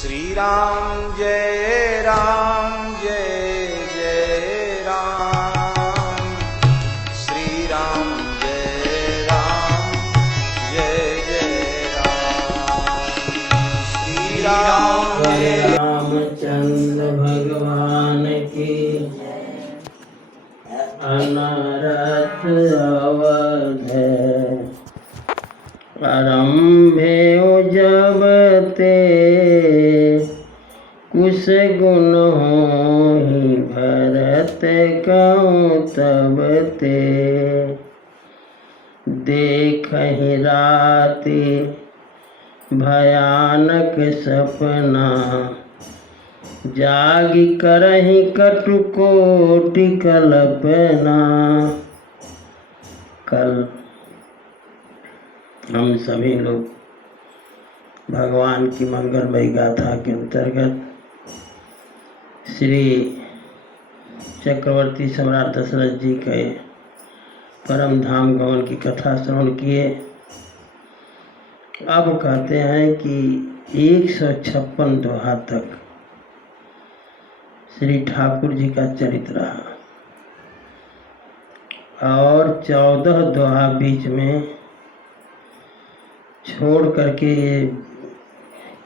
श्री राम जय जय राम। श्री राम जय जय राम। श्री राम रामचंद्र भगवान की अनरथ अवध आरंभे जब ते कुश गुण होहि भरत कहूँ तब ते देखहि राति भयानक सपना जागी करहि कटुकोटि कल्पना। कल हम सभी लोग भगवान की मंगलमयी गाथा के अंतर्गत श्री चक्रवर्ती सम्राट दशरथ जी के परम धाम गमन की कथा श्रवण किए। अब कहते हैं कि 156 दोहा तक श्री ठाकुर जी का चरित्र रहा और 14 दोहा बीच में छोड़ करके ये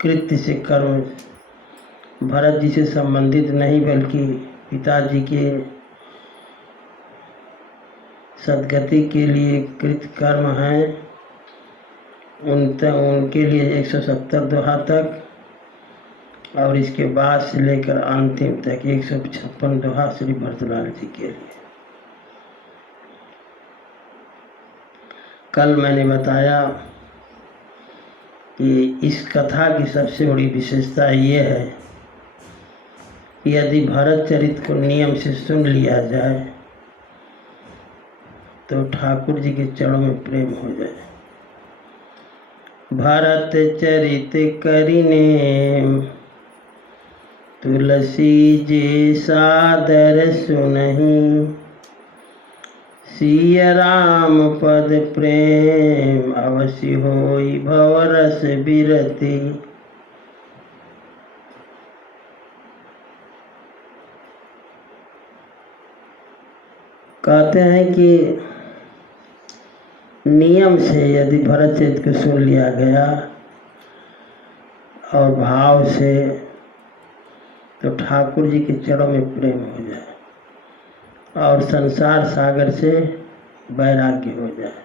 कृत्य से कर्म भरत जी से संबंधित नहीं बल्कि पिताजी के सद्गति के लिए कृत कर्म हैं उनके लिए 170 दोहा तक और इसके बाद से लेकर अंतिम तक 156 दोहा श्री भरतलाल जी के लिए। कल मैंने बताया कि इस कथा की सबसे बड़ी विशेषता ये है कि यदि भरत चरित को नियम से सुन लिया जाए तो ठाकुर जी के चरणों में प्रेम हो जाए। भरत चरित करिने तुलसी जी सादर सुनहि सिय राम पद प्रेम अवश्य होई भवरस बिरति। कहते हैं कि नियम से यदि भरत चरित को सुन लिया गया और भाव से तो ठाकुर जी के चरणों में प्रेम हो जाए और संसार सागर से वैराग्य हो जाए।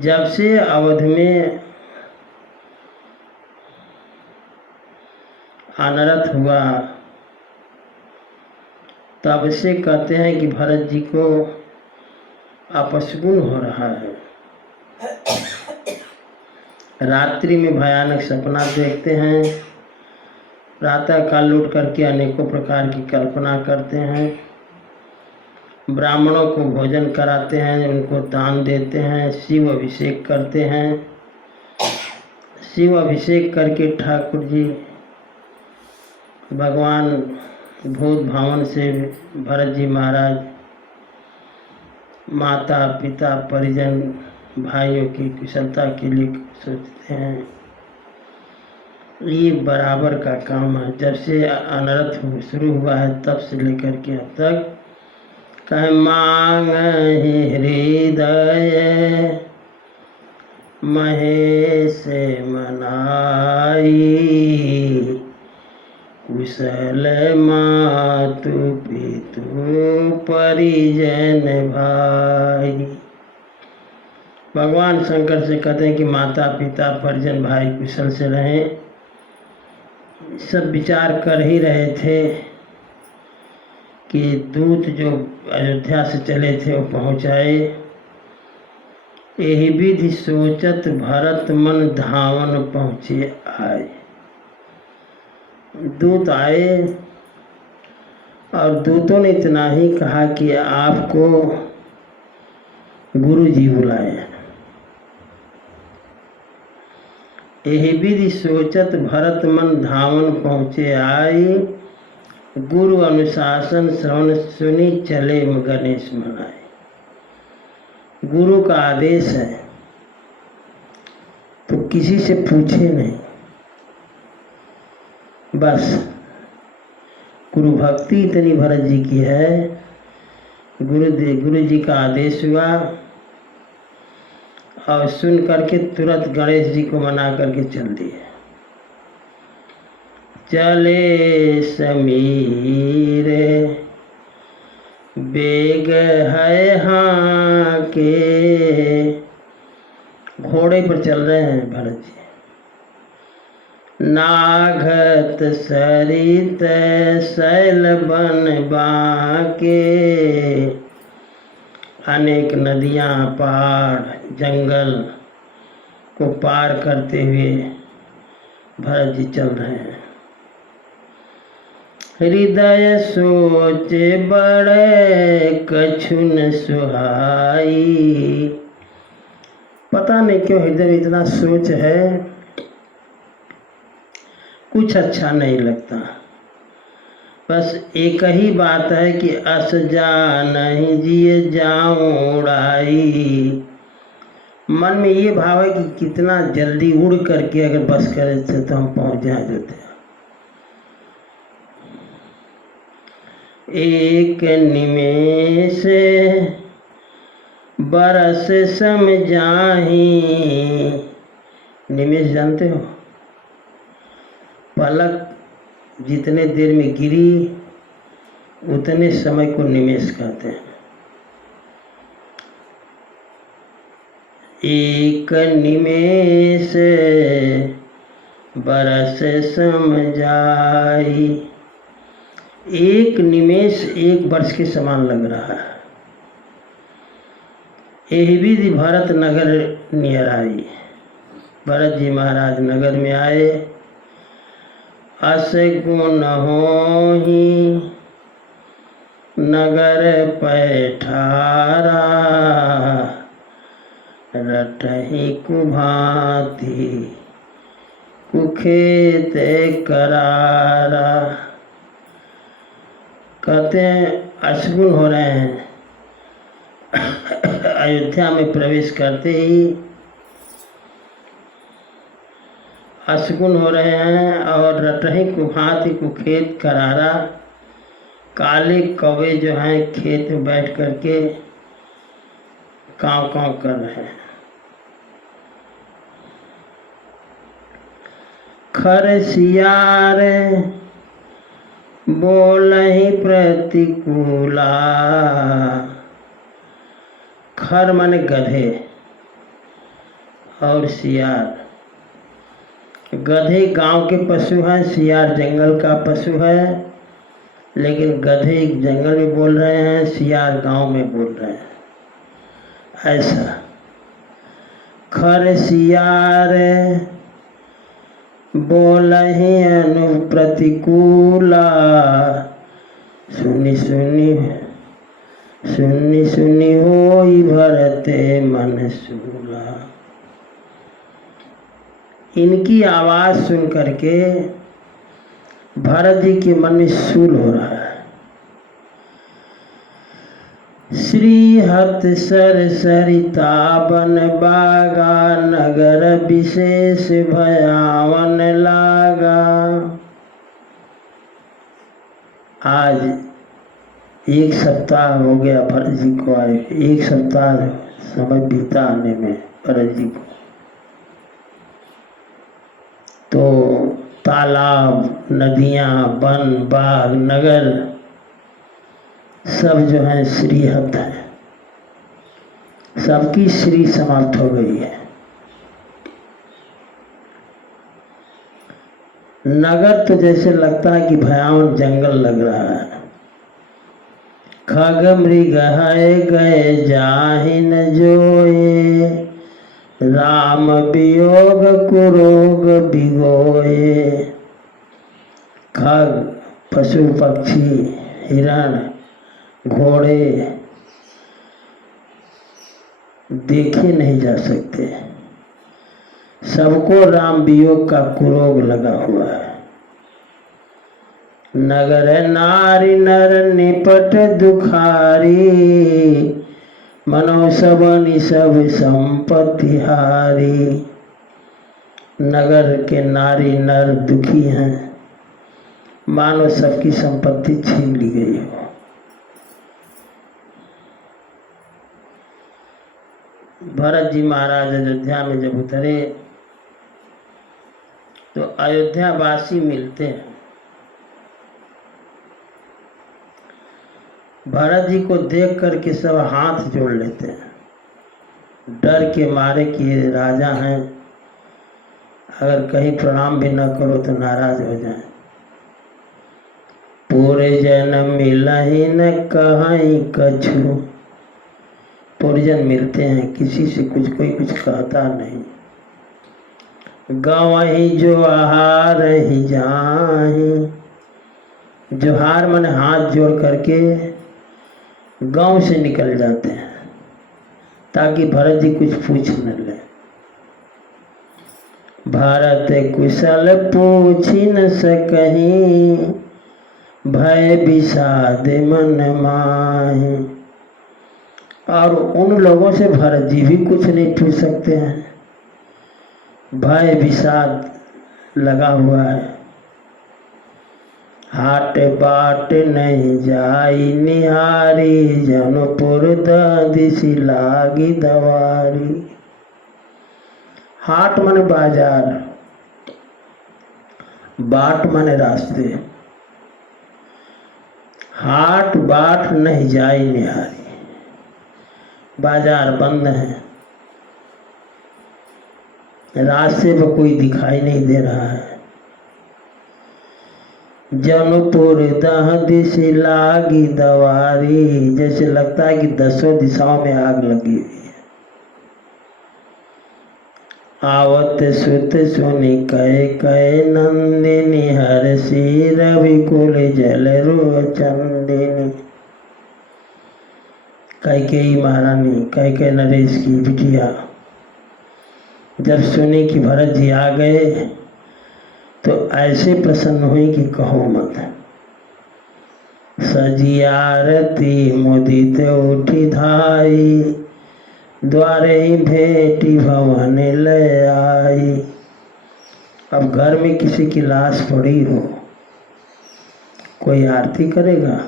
जब से अवध में अनर्थ हुआ तब से कहते हैं कि भरत जी को अपशगुन हो रहा है। रात्रि में भयानक सपना देखते हैं, प्रातः काल लौट करके अनेकों प्रकार की कल्पना करते हैं, ब्राह्मणों को भोजन कराते हैं, उनको दान देते हैं, शिव अभिषेक करते हैं। शिव अभिषेक करके ठाकुर जी भगवान भूत भावन से भरत जी महाराज माता पिता परिजन भाइयों की कुशलता के लिए सोचते हैं। ये बराबर का काम है। जब से अनर्थ शुरू हुआ है तब से लेकर के अब तक कह मांग हृदय महेश मनाई कुशल मातु पितु परिजन भाई। भगवान शंकर से कहते हैं कि माता पिता परिजन भाई कुशल से रहें। सब विचार कर ही रहे थे कि दूत जो अयोध्या से चले थे वो पहुँचाए। यही विधि सोचत भरत मन धावन पहुँचे आए। दूत आए और दूतों ने इतना ही कहा कि आपको गुरु जी बुलाए। यही विधि सोचत भरत मन धावन पहुँचे आई गुरु अनुशासन श्रवण सुनी चले गणेश मनाए। गुरु का आदेश है तो किसी से पूछे नहीं, बस गुरु भक्ति इतनी भरत जी की है। गुरु जी का आदेश हुआ और सुन करके तुरंत गणेश जी को मना करके चल दिए। चले समीर बेग है हाँ के, घोड़े पर चल रहे हैं भरत जी। नाघत सरित शैल बन बाके, अनेक नदियाँ पहाड़ जंगल को पार करते हुए भरत जी चल रहे हैं। हृदय सोच बड़े कछु न सुहाई, पता नहीं क्यों हृदय में इतना सोच है, कुछ अच्छा नहीं लगता। बस एक ही बात है कि अस जा नहीं जिए जाऊं उड़ाई। मन में ये भाव है कि कितना जल्दी उड़ करके अगर बस करे तो हम पहुंच जाए जाते। एक निमेष बरस समझाही, निमेष जानते हो, पलक जितने देर में गिरी उतने समय को निमेष कहते हैं। एक निमेष बरस समझाई, एक निमेष एक वर्ष के समान लग रहा है। यही विधि भरत नगर नियर आई। भरत जी महाराज नगर में आए। अस गुण होहि नगर पैठारा, रटहि कुभांति कुखेत करारा। कहते हैं अशगुन हो रहे हैं। अयोध्या में प्रवेश करते ही अशगुन हो रहे हैं और रटही कुभांति कुखेत करारा, काले कौवे जो हैं खेत में बैठ करके काँव काँव कर रहे हैं। खर सियार बोलहि प्रतिकूला, खर माने गधे और सियार। गधे गांव के पशु हैं, सियार जंगल का पशु है, लेकिन गधे जंगल में बोल रहे हैं, सियार गांव में बोल रहे हैं। ऐसा खर सियार बोलहि अनु प्रतिकूला, सुनी सुनी सुनी सुनी होई भरते मन सूला। इनकी आवाज सुन करके भरत जी के मन में सूल हो रहा है। श्रीहत सर सरिता बन बागा, नगर विशेष भयावन लागा। आज एक सप्ताह हो गया भरत जी को आए, एक सप्ताह समय बीता आने में भरत जी को। तो तालाब, नदियाँ, वन, बाग, नगर सब जो है श्रीहत है, सबकी श्री समाप्त हो गई है। नगर तो जैसे लगता है कि भयावन जंगल लग रहा है। खग मृग है गए जाहिन जोए, राम वियोग कुरोग बिगोए। खग पशु पक्षी, हिरण, घोड़े देखे नहीं जा सकते, सबको राम वियोग का कुरोग लगा हुआ है। नगर नारी नर निपट दुखारी, मनो सबनि सब संपत्ति हारी। नगर के नारी नर दुखी हैं, मानो सबकी संपत्ति छीन ली गई हो। भरत जी महाराज अयोध्या में जब उतरे तो अयोध्यावासी मिलते हैं। भरत जी को देख करके सब हाथ जोड़ लेते हैं, डर के मारे कि ये राजा हैं, अगर कहीं प्रणाम भी न करो तो नाराज हो जाए। पूरे जन्म मिलहि न कहीं कछु, पूर्जन मिलते हैं, किसी से कोई कुछ कहता नहीं। गवही जो आहार ही जाहि, जोहार मन हाथ जोड़ करके गांव से निकल जाते हैं ताकि भरत जी कुछ पूछ न ले। भारत कुशल पूछी न सकहीं, भय विषाद मन माहि। और उन लोगों से भरत जी भी कुछ नहीं पूछ सकते हैं, भय विषाद लगा हुआ है। हाट बाट नहीं जाई निहारी, जनपुर दिशि लागी दवारी। हाट माने बाजार, बाट माने रास्ते। हाट बाट नहीं जाई निहारी, बाजार बंद है, रास्ते पर कोई दिखाई नहीं दे रहा है। जनपुर दह दिशि लागी दवारी, जैसे लगता है कि 10 दिशाओं में आग लगी हुई है। आवत सुत सुनि कहे कहे नंदिनी, हर्षि रविकुल जल रो चंदिनी। कैकेयी महारानी, कैकेयी नरेश की बिटिया, जब सुनी कि भरत जी आ गए तो ऐसे प्रसन्न हुई कि कहो मत। सजी आरती मुदित उठी धाई, द्वारे ही भेटी भवन ले आई। अब घर में किसी की लाश पड़ी हो, कोई आरती करेगा?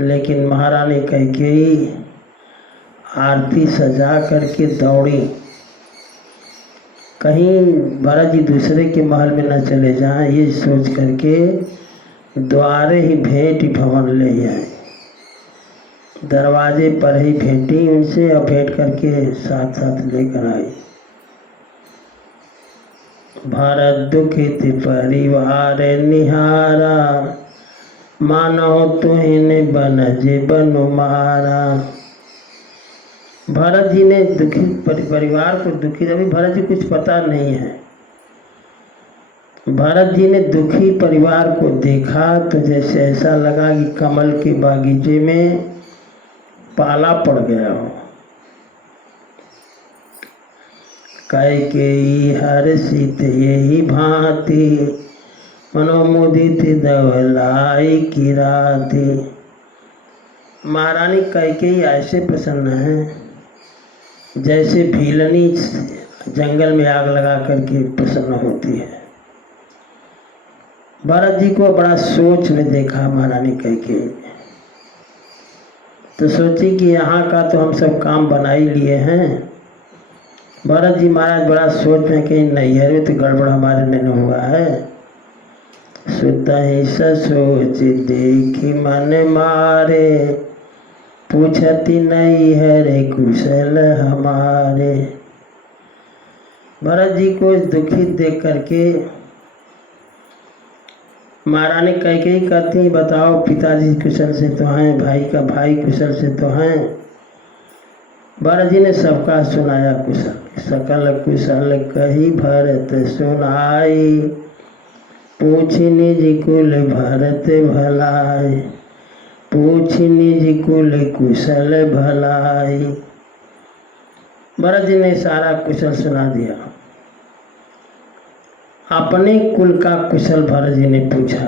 लेकिन महारानी कैकेयी आरती सजा करके दौड़ी, कहीं भरत जी दूसरे के महल में न चले जाएं, ये सोच करके द्वारे ही भेंट भवन ले आए। दरवाजे पर ही भेंटी उनसे और भेंट करके साथ साथ लेकर आई। भरत दुखित परिवार निहारा, मानो तुहिन बनज बनु मारा। भरत जी ने दुखी परिवार को दुखी, अभी भरत जी कुछ पता नहीं है। भरत जी ने दुखी परिवार को देखा तो जैसे ऐसा लगा कि कमल के बागीचे में पाला पड़ गया हो। कैकेयी हर्षित यही भांति, मनोमुदित दवलाई की राती। महारानी कैकेयी ऐसे प्रसन्न है जैसे भीलनी जंगल में आग लगा करके प्रसन्न होती है। भरत जी को बड़ा सोच में देखा महारानी कैकेयी, तो सोची कि यहाँ का तो हम सब काम बना ही लिए हैं। भरत जी महाराज बड़ा सोच में कहीं नैहर में तो गड़बड़ हमारे में न हुआ है। सुतहि सोच देखी मन मारे, पूछती नहीं है रे कुशल हमारे। भरत जी को दुखित देख करके महारानी कैकेयी कहती, बताओ पिताजी कुशल से तो हैं, भाई का भाई कुशल से तो हैं। भरत जी ने सबका सुनाया कुशल, सकल कुशल कही भरत सुनाई, पूछी निज कुल भरत भलाई, पूछी निज कुल कुशल भलाई। भरत जी ने सारा कुशल सुना दिया। अपने कुल का कुशल भरत जी ने पूछा।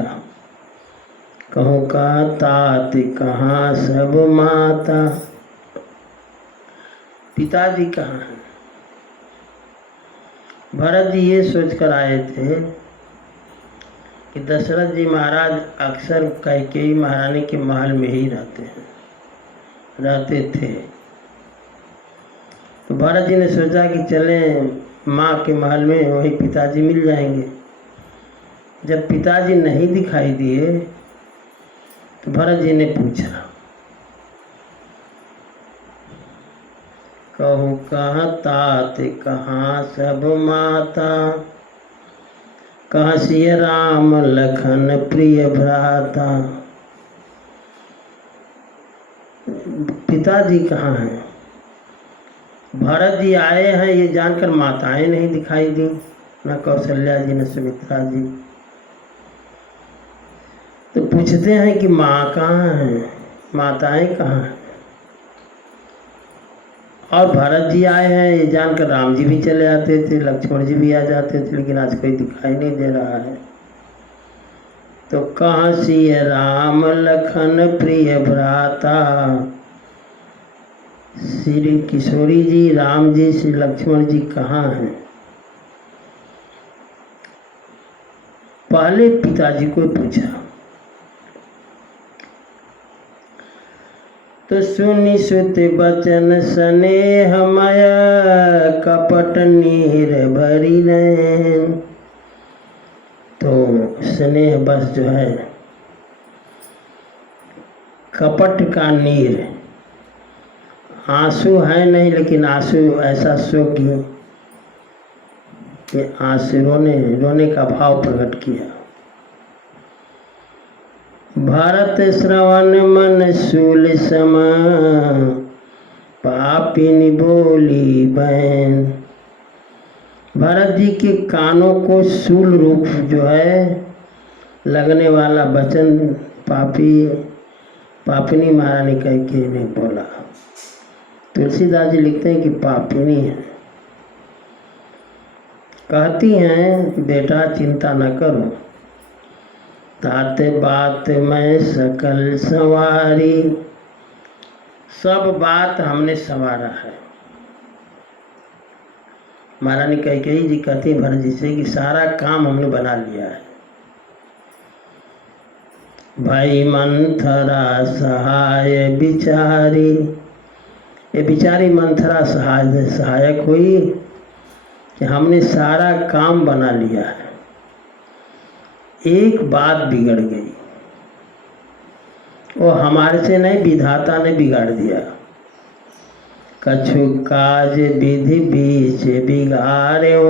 कहूँ का तात कहाँ सब माता, पिताजी कहाँ हैं? भरत जी ये सोच कर आए थे कि दशरथ जी महाराज अक्सर कैकेयी महारानी के महल में ही रहते थे। तो भरत जी ने सोचा कि चलें माँ के महल में, वही पिताजी मिल जाएंगे। जब पिताजी नहीं दिखाई दिए तो भरत जी ने पूछा, कहूँ कहाँ तात कहाँ सब माता, कहाँ सिय राम लखन प्रिय भ्राता। पिताजी कहाँ हैं? भरत जी आए हैं ये जानकर माताएं नहीं दिखाई दी, न कौशल्या जी न सुमित्रा जी। तो पूछते हैं कि माँ कहाँ है, माताएं कहाँ हैं? और भरत जी आए हैं ये जानकर राम जी भी चले आते थे, लक्ष्मण जी भी आ जाते थे, लेकिन आज कोई दिखाई नहीं दे रहा है। तो कहाँ सिय राम लखन प्रिय भ्राता, श्री किशोरी जी, राम जी, श्री लक्ष्मण जी कहाँ हैं? पहले पिताजी को पूछा तो सुनि सुत बचन स्नेहमय, कपट नीर भरी नैन। तो स्नेह बस जो है, कपट का नीर, आंसू है नहीं लेकिन आंसू ऐसा सो कि आंसू रोने का भाव प्रकट किया। भरत श्रवण मन शूल सम, पापिनी बोली बहन। भरत जी के कानों को शूल रूप जो है लगने वाला वचन पापिनी महारानी कैकेयी ने बोला। तुलसीदास जी लिखते हैं कि पापिनी है। कहती हैं बेटा चिंता न करो, तात बात मैं सकल संवारी। सब बात हमने संवारा है। महारानी कैकेयी जी कहती है भरत जी से कि सारा काम हमने बना लिया है। भाई मंथरा सहाय बिचारी, ये बिचारी मंथरा सहायक हुई कि हमने सारा काम बना लिया है। एक बात बिगड़ गई, वो हमारे से नहीं, विधाता ने बिगाड़ दिया। कछु काज विधि बीच बिगाड़्यो,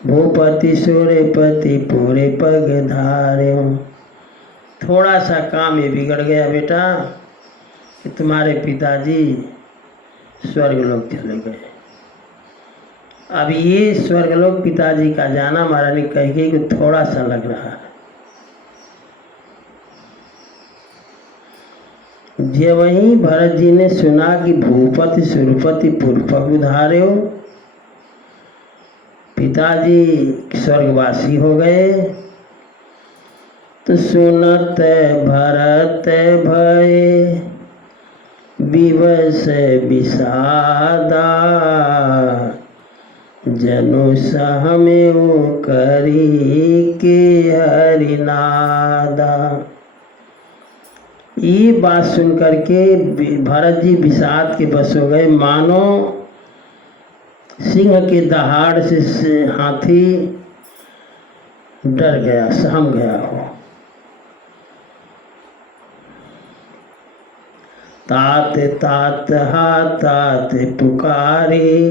भूपति सूर्यपति पूरे पग धार्यो। थोड़ा सा काम ये बिगड़ गया बेटा कि तुम्हारे पिताजी स्वर्गलोक चले गए। अब ये स्वर्गलोक पिताजी का जाना महारानी कैकेयी को थोड़ा सा लग रहा है। जब वहीं भरत जी ने सुना कि भूपति सूर्यपति पूर्वपग धार्यो, पिताजी स्वर्गवासी हो गए, तो सुनत भरत भय विवश विषादा, जनु सहमेव करी के हरिनादा। ये बात सुन करके भरत जी विषाद के बस हो गए, मानो सिंह के दहाड़ से हाथी डर गया, सहम गया हो। तात तात हा तात पुकारे,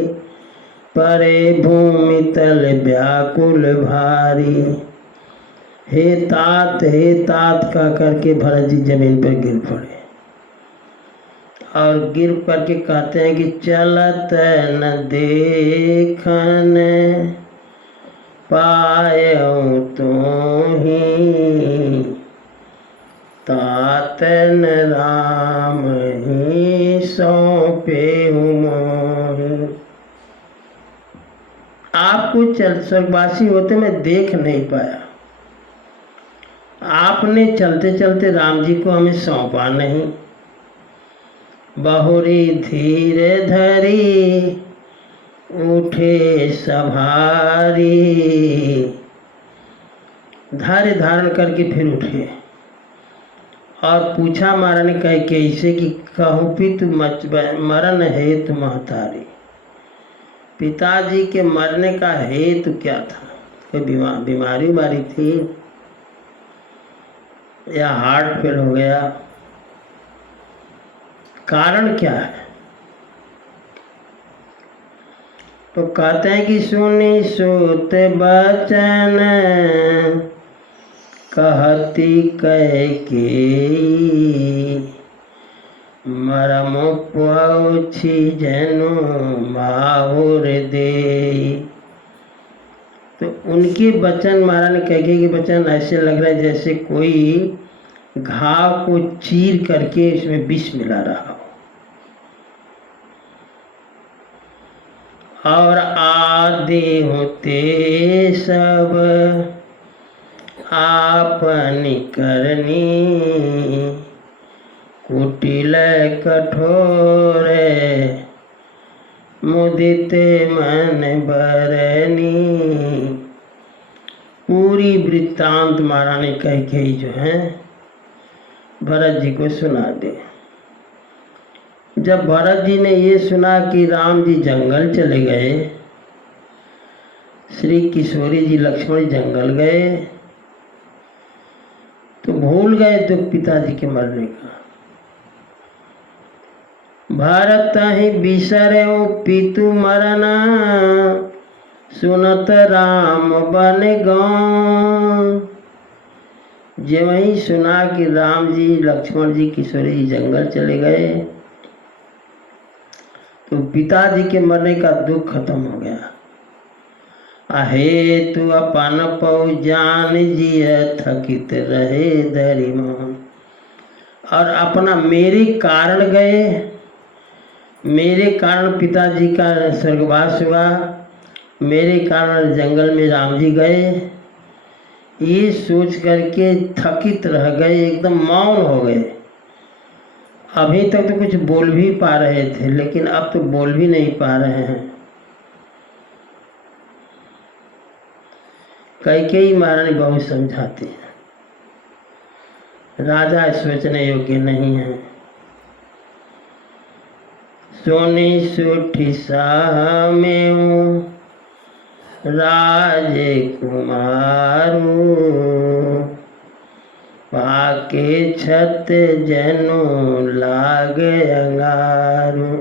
परे भूमि तल व्याकुल भारी। हे तात कह करके भरत जी जमीन पर गिर पड़े और गिर करके कहते हैं कि चलत न देखन पायो तोहि, तात न राम ही सौंपे मोहि। आपको स्वर्गवासी होते मैं देख नहीं पाया, आपने चलते चलते राम जी को हमें सौंपा नहीं। बहुरी धीरे धरी उठे सभारी, धैर्य धारण करके फिर उठे और पूछा महाराज ने कह कैसे कि कहूँ पितु मरण हेतु महतारी, पिताजी के मरने का हेतु क्या था? कोई बीमारी थी या हार्ट फेल हो गया? कारण क्या है? तो कहते हैं कि सुनी सुत बचन कहती कैकेयी, मरम पहुँची जनु माहुर दे। तो उनके वचन महाराज कैकेयी के वचन ऐसे लग रहा है जैसे कोई घाव को चीर करके इसमें विष मिला रहा हो। और आदि होते सब आपनी करनी, कुटिल कठोर मुदित मन बरनी। पूरी वृत्तांत महारानी कैकेयी जो है भरत जी को सुना दे। जब भरत जी ने ये सुना कि राम जी जंगल चले गए, श्री किशोरी जी लक्ष्मण जंगल गए, तो भूल गए दुख पिताजी के मरने का। भारत ही बिसरे पितु मरना, सुनत राम बन गौ। जो वही सुना कि राम जी लक्ष्मण जी किशोरी जी जंगल चले गए, तो पिताजी के मरने का दुख खत्म हो गया। आहे तू अपन पौ जान जिय थकित रहे धरि मोहन। और अपना मेरे कारण गए, मेरे कारण पिताजी का स्वर्गवास हुआ, मेरे कारण जंगल में राम जी गए, ये सोच करके थकित रह गए, एकदम मौन हो गए। अभी तक तो कुछ बोल भी पा रहे थे, लेकिन अब तो बोल भी नहीं पा रहे हैं। कैकेयी महारानी बहुत समझाती है, राजा सोचने योग्य नहीं है। सोनी सुठी में राजकुमारू, पाके छत जनु लागे अंगारू।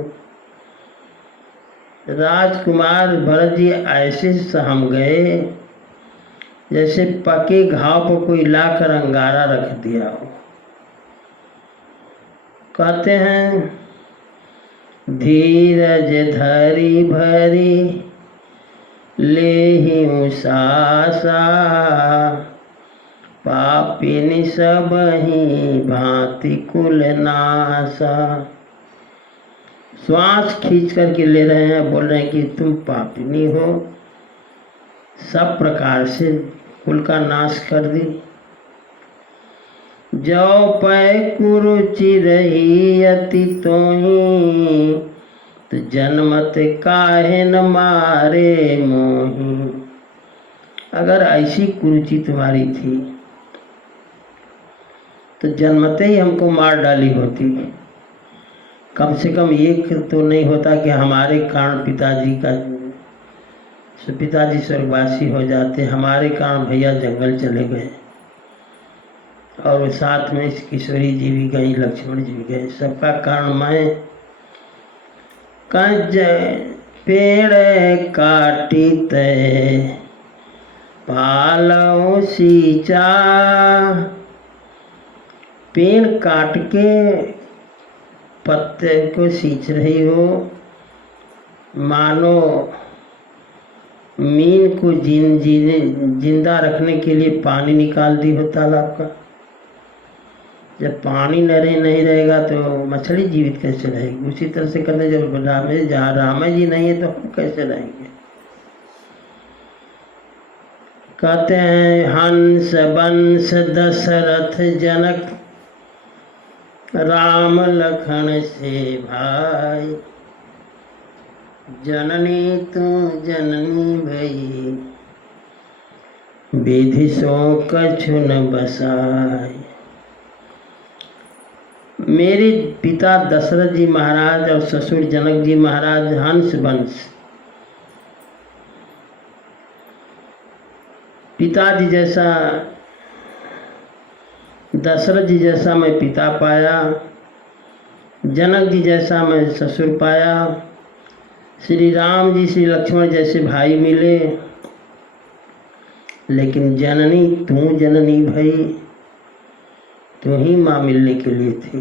राजकुमार भरत जी ऐसे सहम गए जैसे पके घाव पर कोई लाकर अंगारा रख दिया हो। कहते हैं धीरज धरी भरी लेहि सासा, पापिनी सब ही भांति कुल नासा। श्वास खींच करके ले रहे हैं, बोल रहे हैं कि तुम पापिनी हो, सब प्रकार से कुल का नाश कर दी। जो पै कुरुचि रही अति तोही, तो जन्मत काहे न मारे मोही। अगर ऐसी कुरुचि तुम्हारी थी तो जन्मते ही हमको मार डाली होती। कम से कम एक तो नहीं होता कि हमारे कारण पिताजी स्वर्गवासी हो जाते, हमारे कारण भैया जंगल चले गए, और साथ में किशोरी जी भी गई, लक्ष्मण जी भी गए, सबका कारण मैं। कंज पेड़ काटी तय पालो सींचा। पेड़ काट के पत्ते को सींच रही हो, मानो मीन को जिंदा रखने के लिए पानी निकाल दी हो तालाब का। जब पानी नहीं रहेगा तो मछली जीवित कैसे रहेगी? उसी तरह से कहते जब जहाँ राम जी नहीं है तो हम कैसे रहेंगे? कहते हैं हंस बंश दशरथ जनक, राम लखन से भाई। जननी तू जननी भई, विधि सो कछु न बसाई। मेरे पिता दशरथ जी महाराज और ससुर जनक जी महाराज हंस वंश, पिताजी जैसा दशरथ जी जैसा मैं पिता पाया, जनक जी जैसा मैं ससुर पाया, श्री राम जी श्री लक्ष्मण जैसे भाई मिले, लेकिन जननी तू जननी भई, तू ही माँ मिलने के लिए थी।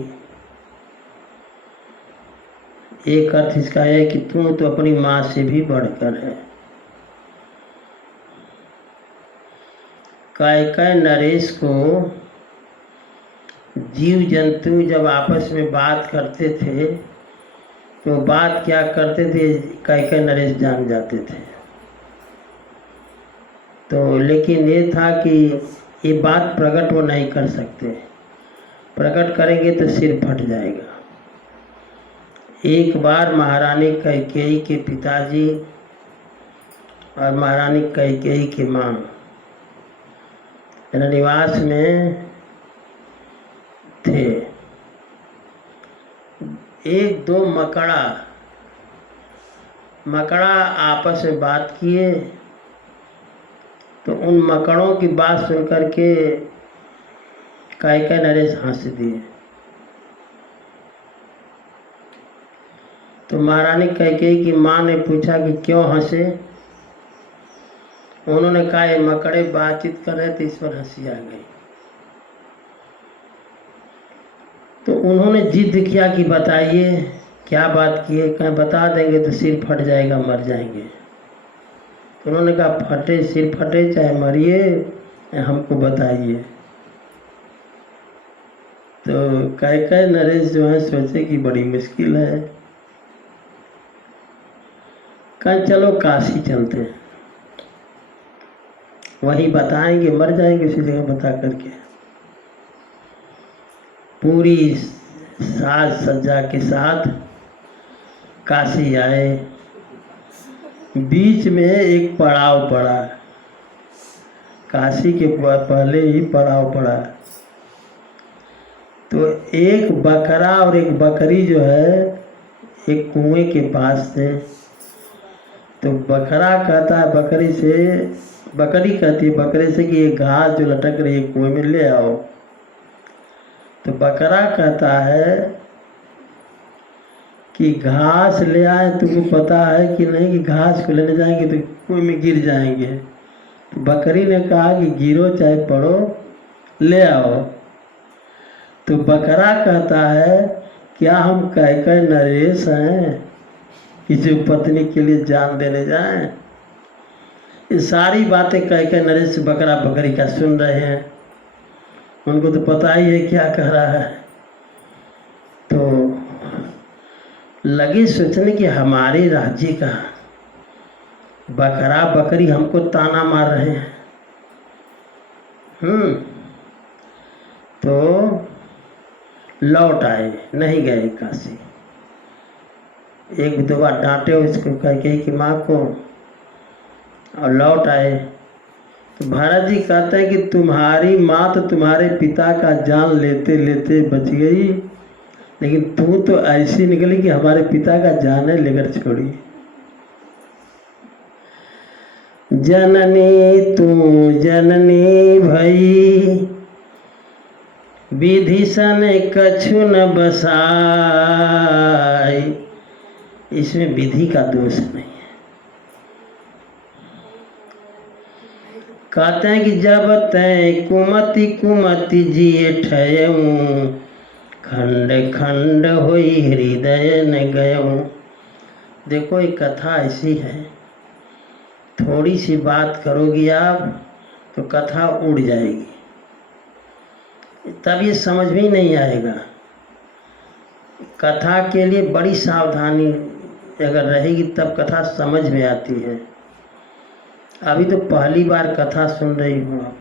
एक अर्थ इसका है कि तू तो अपनी माँ से भी बढ़कर है। कैकेयी नरेश को जीव जंतु जब आपस में बात करते थे तो बात क्या करते थे कैकेयी नरेश जान जाते थे। तो लेकिन ये था कि ये बात प्रकट वो नहीं कर सकते, प्रकट करेंगे तो सिर फट जाएगा। एक बार महारानी कैकेयी के पिताजी और महारानी कैकेयी की माँ रनिवास में थे। एक दो मकड़ा आपस में बात किए तो उन मकड़ों की बात सुनकर के कैकेयी नरेश हंस दिए। तो महारानी कैकेयी की माँ ने पूछा कि क्यों हंसे। उन्होंने कहा ये मकड़े बातचीत कर रहे थे, इस पर हंसी आ गई। तो उन्होंने जिद किया कि बताइए क्या बात की है। कहीं बता देंगे तो सिर फट जाएगा, मर जाएंगे। तो उन्होंने कहा फटे सिर फटे चाहे मरिए, हमको बताइए। तो कैकेयी नरेश जो है सोचे कि बड़ी मुश्किल है, कहीं चलो काशी चलते हैं, वहीं बताएंगे, मर जाएंगे उसी जगह बता करके। पूरी साज सज्जा के साथ काशी आए। बीच में एक पड़ाव पड़ा, काशी के पहले ही पड़ाव पड़ा। तो एक बकरा और एक बकरी जो है एक कुएं के पास थे। तो बकरा कहता है बकरी से, बकरी कहती है बकरे से कि ये घास जो लटक रही है कुएं में ले आओ। तो बकरा कहता है कि घास ले आए, तुमको पता है कि नहीं कि घास को लेने जाएंगे तो कुएं में गिर जाएंगे। तो बकरी ने कहा कि गिरो चाहे पड़ो ले आओ। तो बकरा कहता है क्या हम कैकेयी नरेश हैं कि जो पत्नी के लिए जान देने जाएं। ये सारी बातें कैकेयी नरेश बकरा बकरी का सुन रहे हैं, उनको तो पता ही है क्या कह रहा है। तो लगे सोचने कि हमारे राज्य का बकरा बकरी हमको ताना मार रहे हैं। तो लौट आए, नहीं गए काशी। एक दो बार डांटे उसको कैकेयी की माँ को और लौट आए। तो महाराज जी कहते हैं कि तुम्हारी माँ तो तुम्हारे पिता का जान लेते लेते बच गई, लेकिन तू तो ऐसी निकली कि हमारे पिता का जान लेकर छोड़ी। जननी तू जननी भई, विधि सन कछु न बसाई। इसमें विधि का दोष नहीं है। कहते हैं कि जब तय कुमति कुमति जिए ठयऊं, खंड खंड होई हृदय न गयऊं। देखो एक कथा ऐसी है, थोड़ी सी बात करोगी आप तो कथा उड़ जाएगी, तब ये समझ में ही नहीं आएगा। कथा के लिए बड़ी सावधानी अगर रहेगी तब कथा समझ में आती है। अभी तो पहली बार कथा सुन रही हूँ आप।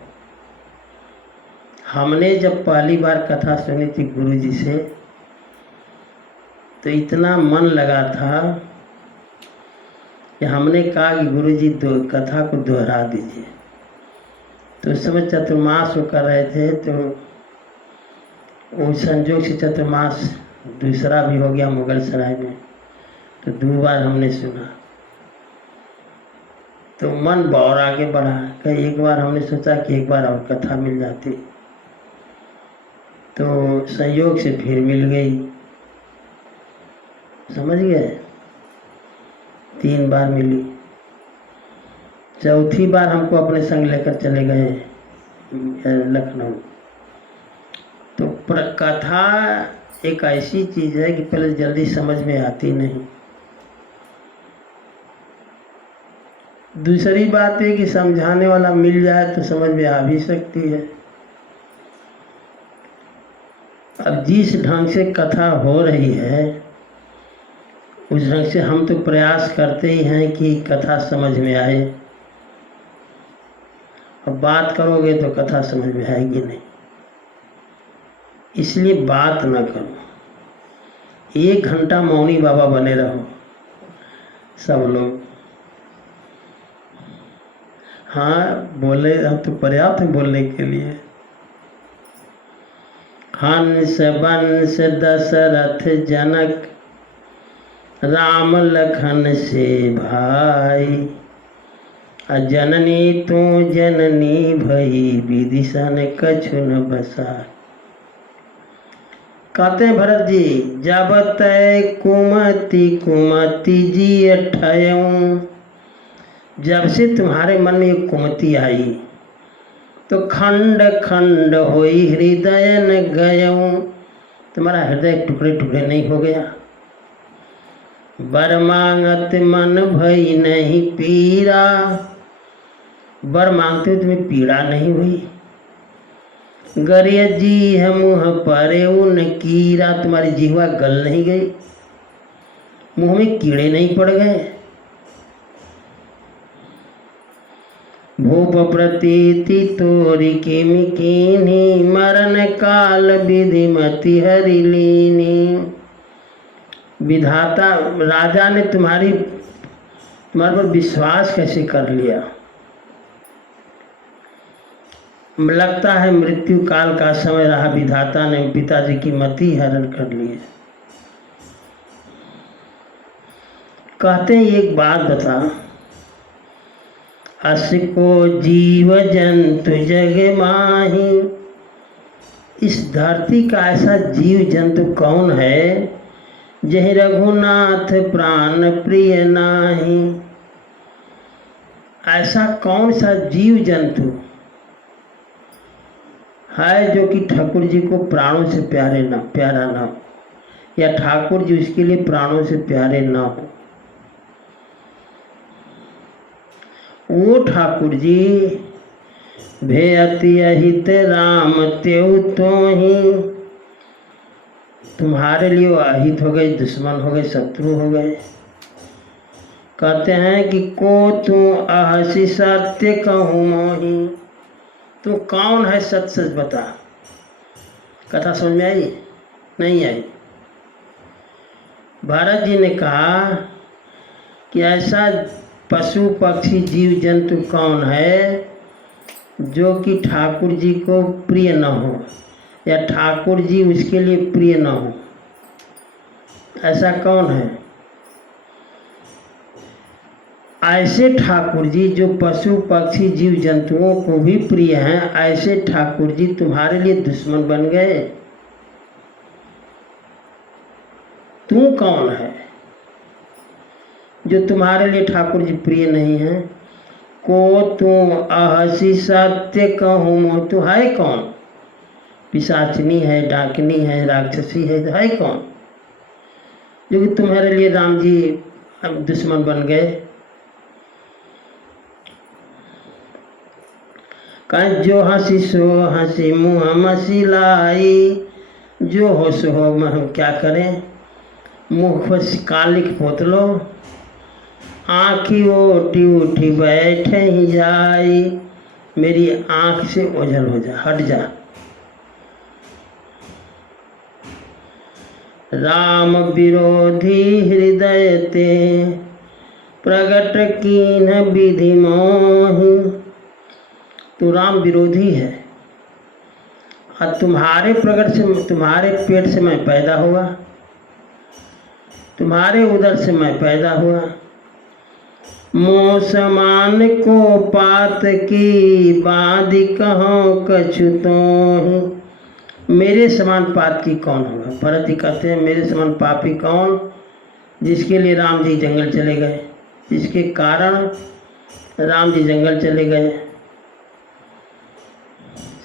हमने जब पहली बार कथा सुनी थी गुरुजी से तो इतना मन लगा था कि हमने कहा कि गुरुजी कथा को दोहरा दीजिए, तो उस समय चतुर्मास वो कर रहे थे, तो वो संजोग से चतुर्मास दूसरा भी हो गया मुगल सराय में, तो 2 बार हमने सुना, तो मन बहुत आगे बढ़ा। कई एक बार हमने सोचा कि एक बार और कथा मिल जाती, तो संयोग से फिर मिल गई, समझ गए, 3 बार मिली। चौथी बार हमको अपने संग लेकर चले गए लखनऊ। तो कथा एक ऐसी चीज है कि पहले जल्दी समझ में आती नहीं। दूसरी बात है कि समझाने वाला मिल जाए तो समझ में आ भी सकती है। अब जिस ढंग से कथा हो रही है उस ढंग से हम तो प्रयास करते ही हैं कि कथा समझ में आए। अब बात करोगे तो कथा समझ में आएगी नहीं, इसलिए बात न करो, 1 घंटा मौनी बाबा बने रहो सब लोग। हाँ बोले, हम तो पर्याप्त है बोलने के लिए। हंस बंस दशरथ जनक राम लखन से भाई, जननी तू जननी भई विदिशन कछु न बसा। कहते हैं भरत जी, जब तय कुमति कुमति जी ठयऊं, जब से तुम्हारे मन में कुमति आई तो खंड खंड होई हृदय न गयऊं, तुम्हारा हृदय टुकड़े टुकड़े नहीं हो गया। बर मांगत मन भई नहीं पीरा, बर मांगते हो तुम्हें पीड़ा नहीं हुई। गरिय जी है मुँह परे उन कीरा, तुम्हारी जीवा गल नहीं गई, मुंह में कीड़े नहीं पड़ गए। भूप प्रतीति तोरी किमि कीन्ही, मरण काल विधिमति हरि लीनी। विधाता राजा ने तुम्हारे पर विश्वास कैसे कर लिया? लगता है मृत्यु काल का समय रहा, विधाता ने पिताजी की मति हरण कर ली है। कहते हैं एक बात बता, अस को जीव जंतु जग माही, इस धरती का ऐसा जीव जंतु कौन है जहि रघुनाथ प्राण प्रिय नाही। ऐसा कौन सा जीव जंतु है जो कि ठाकुर जी को प्राणों से प्यारा ना हो, या ठाकुर जी उसके लिए प्राणों से प्यारे ना हो। वो ठाकुर जी भेयति अहित राम त्यउ तो ही, तुम्हारे लिए वो अहित हो गए, दुश्मन हो गए, शत्रु हो गए। कहते हैं कि को तू अहसी सत्य कहूँ मोही, तू कौन है सच सच बता। कथा समझ में आई? नहीं आई। भरत जी ने कहा कि ऐसा पशु पक्षी जीव जंतु कौन है जो कि ठाकुर जी को प्रिय न हो, या ठाकुर जी उसके लिए प्रिय न हो। ऐसा कौन है? ऐसे ठाकुर जी जो पशु पक्षी जीव जंतुओं को भी प्रिय हैं, ऐसे ठाकुर जी तुम्हारे लिए दुश्मन बन गए। तू कौन है जो तुम्हारे लिए ठाकुर जी प्रिय नहीं है? को तू अहसी सत्य कहूँ मोह, तू है कौन? पिशाचिनी है, डाकिनी है, राक्षसी है कौन जो कि तुम्हारे लिए राम जी दुश्मन बन गए? कहीं जो हंसी सो हंसी मुँह मसी लाई, जो हो सो हो हम क्या करें, मुँह पर कालिक पोत लो, आँखी ओटी उठी बैठे ही जाई, मेरी आँख से ओझल हो जा, हट जा। राम विरोधी हृदय ते प्रगट कीन विधि मोहि। तो राम विरोधी है, और तुम्हारे प्रगट से, तुम्हारे पेट से मैं पैदा हुआ, तुम्हारे उदर से मैं पैदा हुआ। मोह समान को पात की बाँधि कहो कछु तोहि। मेरे समान पात की कौन होगा? भरत जी कहते हैं मेरे समान पापी कौन, जिसके लिए राम जी जंगल चले गए, जिसके कारण राम जी जंगल चले गए।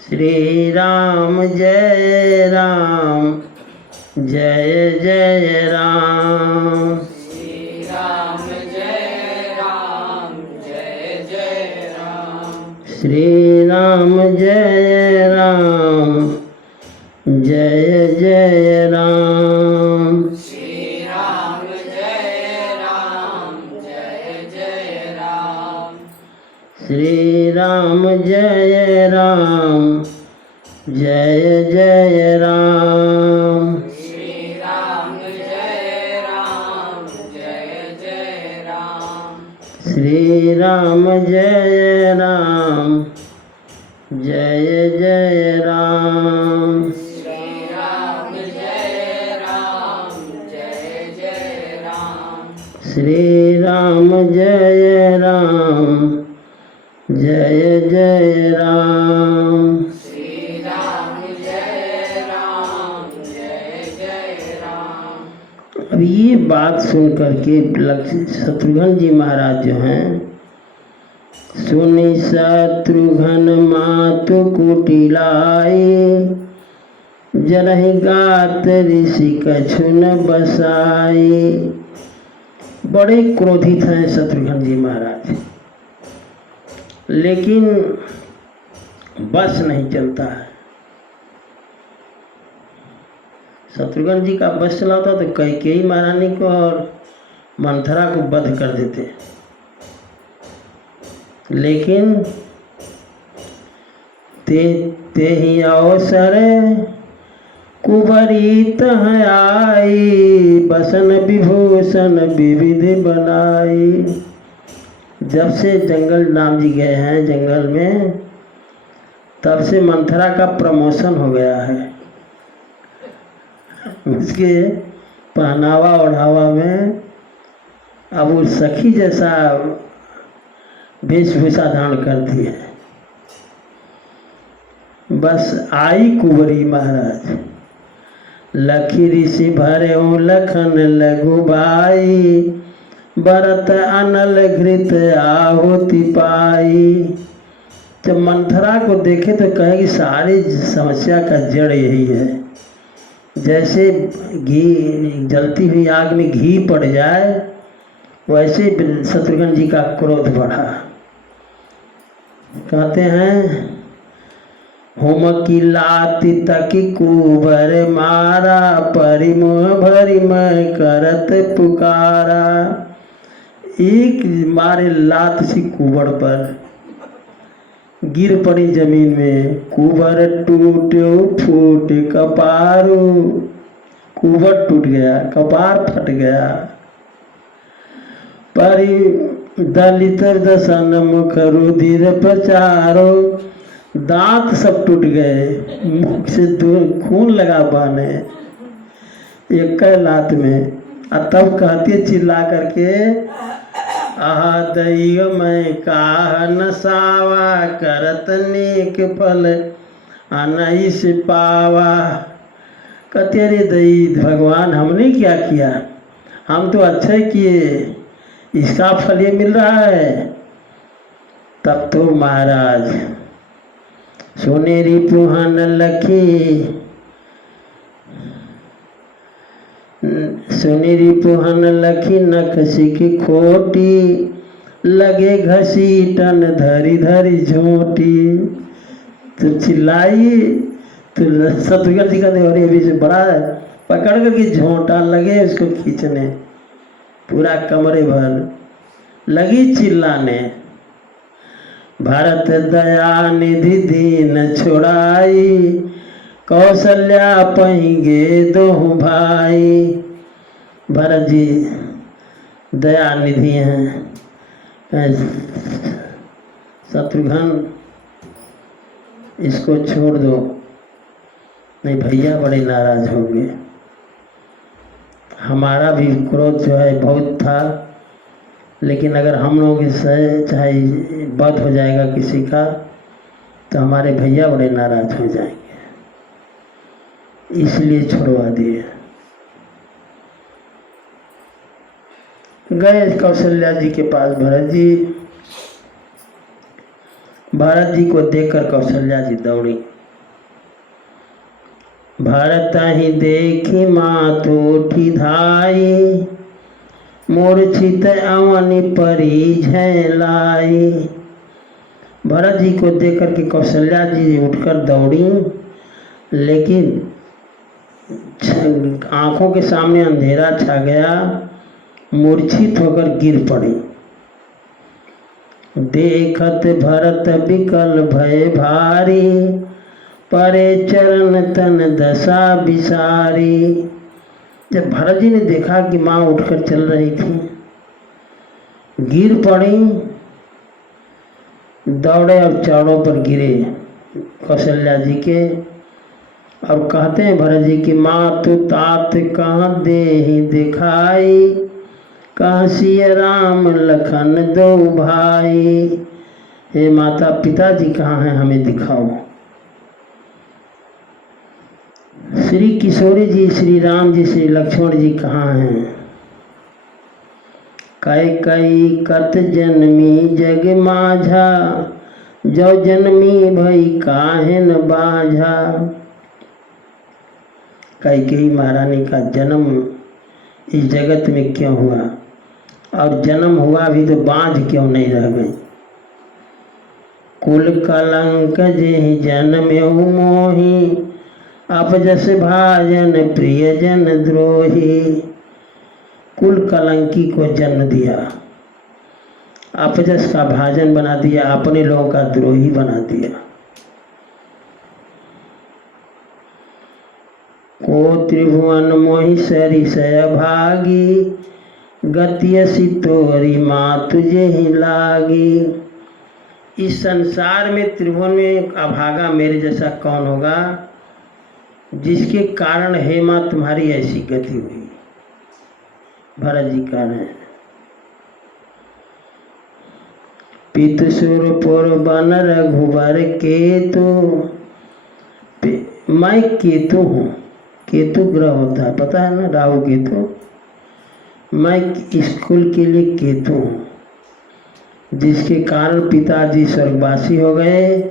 श्री राम जय राम, जय जय राम। श्री राम जय राम, जय जय राम। श्री राम जय राम, जय जय राम। श्री राम जय राम, जय जय राम। श्री राम जय राम, जय जय राम। श्री राम जय राम, जय जय राम। श्री राम जय राम, जय जय राम। श्री राम जय राम, जय जय राम। श्री राम जय राम, जय जय राम। श्री राम जय राम, जय जय राम। अब ये बात सुन करके शत्रुघ्न जी महाराज जो हैं, सुनि शत्रुघ्न मातु कुटिलाई, जरहि गात ऋषि कछु न बसाई। बड़े क्रोधित हैं शत्रुघ्न जी महाराज, लेकिन बस नहीं चलता है। शत्रुघ्न जी का बस चला होता तो कैकेयी महारानी को और मंथरा को वध कर देते, लेकिन ते ही अवसर कुबरी तह आई, बसन विभूषण विविध बनाई। जब से जंगल राम जी गए हैं जंगल में, तब से मंथरा का प्रमोशन हो गया है। उसके पहनावा ओढ़ावा में अब वो सखी जैसा वेशभूषा धारण करती है। बस आई कुंवरी महाराज, लखी ऋषि भरे लखन लघु भाई, भरत अनल घृत आहुति पाई। जब मंथरा को देखे तो कहेगी सारी समस्या का जड़ यही है। जैसे घी जलती हुई आग में घी पड़ जाए, वैसे शत्रुघ्न जी का क्रोध बढ़ा। कहते हैं होम की लाति तकी कुबर मारा, परिमोह भरी मैं करत पुकारा। एक मारे लात सी कुबर पर, गिर पड़ी जमीन में। कुबर टूट्यो फूट कपारो, कुबर टूट गया, कपार फट गया। परि दलित दसन मुख रुधिर प्रचारो, दांत सब टूट गए, मुख से दूर खून लगा बहने एक लात में। और तब कहती चिल्ला करके, आहा दैव मैं काह नसावा, करत नेक फल अनैस पावा। कहते अरे दैव भगवान हमने क्या किया, हम तो अच्छा किए, इसका फल ये मिल रहा है। तब तो महाराज सोनेरी पुहन लखी, सुनेरी पुहन लखी नखसी की खोटी, लगे घसीटन धरी धरी झोटी। तो चिल्लाई तो शत्रुघ्न जी का देवरी अभी से बड़ा पकड़ करके झोंटा लगे उसको खींचने, पूरा कमरे भर लगी चिल्लाने। भरत दया निधि दीन छुड़ाई, कौशल्या पहेंगे दोहु भाई। भरत जी दया निधि हैं। शत्रुघ्न इसको छोड़ दो, नहीं भैया बड़े नाराज होंगे। हमारा भी क्रोध जो है बहुत था, लेकिन अगर हम लोग से चाहे वध हो जाएगा किसी का तो हमारे भैया बड़े नाराज हो जाएंगे, इसलिए छुड़वा दिए। गए कौशल्या जी के पास भरत जी। भरत जी को देखकर कौशल्या जी दौड़ी। भरत ही देखी मातु उठी धाई, मूर्छित अवनि परी झैलाई। भरत जी को देख करके कौशल्या जी उठकर दौड़ी, लेकिन आंखों के सामने अंधेरा छा गया, मूर्छित होकर गिर पड़ी। देखत भरत विकल भय भारी, परे चरण तन दशा बिसारी। जब भरत जी ने देखा कि माँ उठकर चल रही थी, गिर पड़ी, दौड़े और चरणों पर गिरे कौशल्या जी के, और कहते हैं भरत जी की माँ तू तात कहाँ देहि दिखाई, कहाँ सिया राम लखन दो भाई। हे माता पिताजी कहाँ हैं, हमें दिखाओ। श्री किशोरी जी, श्री राम जी, श्री लक्ष्मण जी कहाँ हैं। कई कत जन्मी जग माझा, जो जन्मी भई काहे न बाझा। कई महारानी का जन्म इस जगत में क्यों हुआ, और जन्म हुआ भी तो बाँझ क्यों नहीं रह गई। कुल कलंक जेहि जन्म्यो मोहि, अपजस भाजन प्रियजन द्रोही। कुल कलंकी को जन्म दिया, अपजस का भाजन बना दिया, अपने लोगों का द्रोही बना दिया। को त्रिभुवन मोहि सरिसय भागी, गतियसि तोरी माँ तुझे ही लागी। इस संसार में त्रिभुवन में अभागा मेरे जैसा कौन होगा, जिसके कारण हे माँ तुम्हारी ऐसी गति हुई। भरत जी कह रहे हैं, पितु सुरपुर बन रघुबर केतु। मैं केतु हूँ, केतु ग्रह होता है, पता है ना, राहु केतु। मैं स्कूल के लिए केतु हूँ, जिसके कारण पिताजी स्वर्गवासी हो गए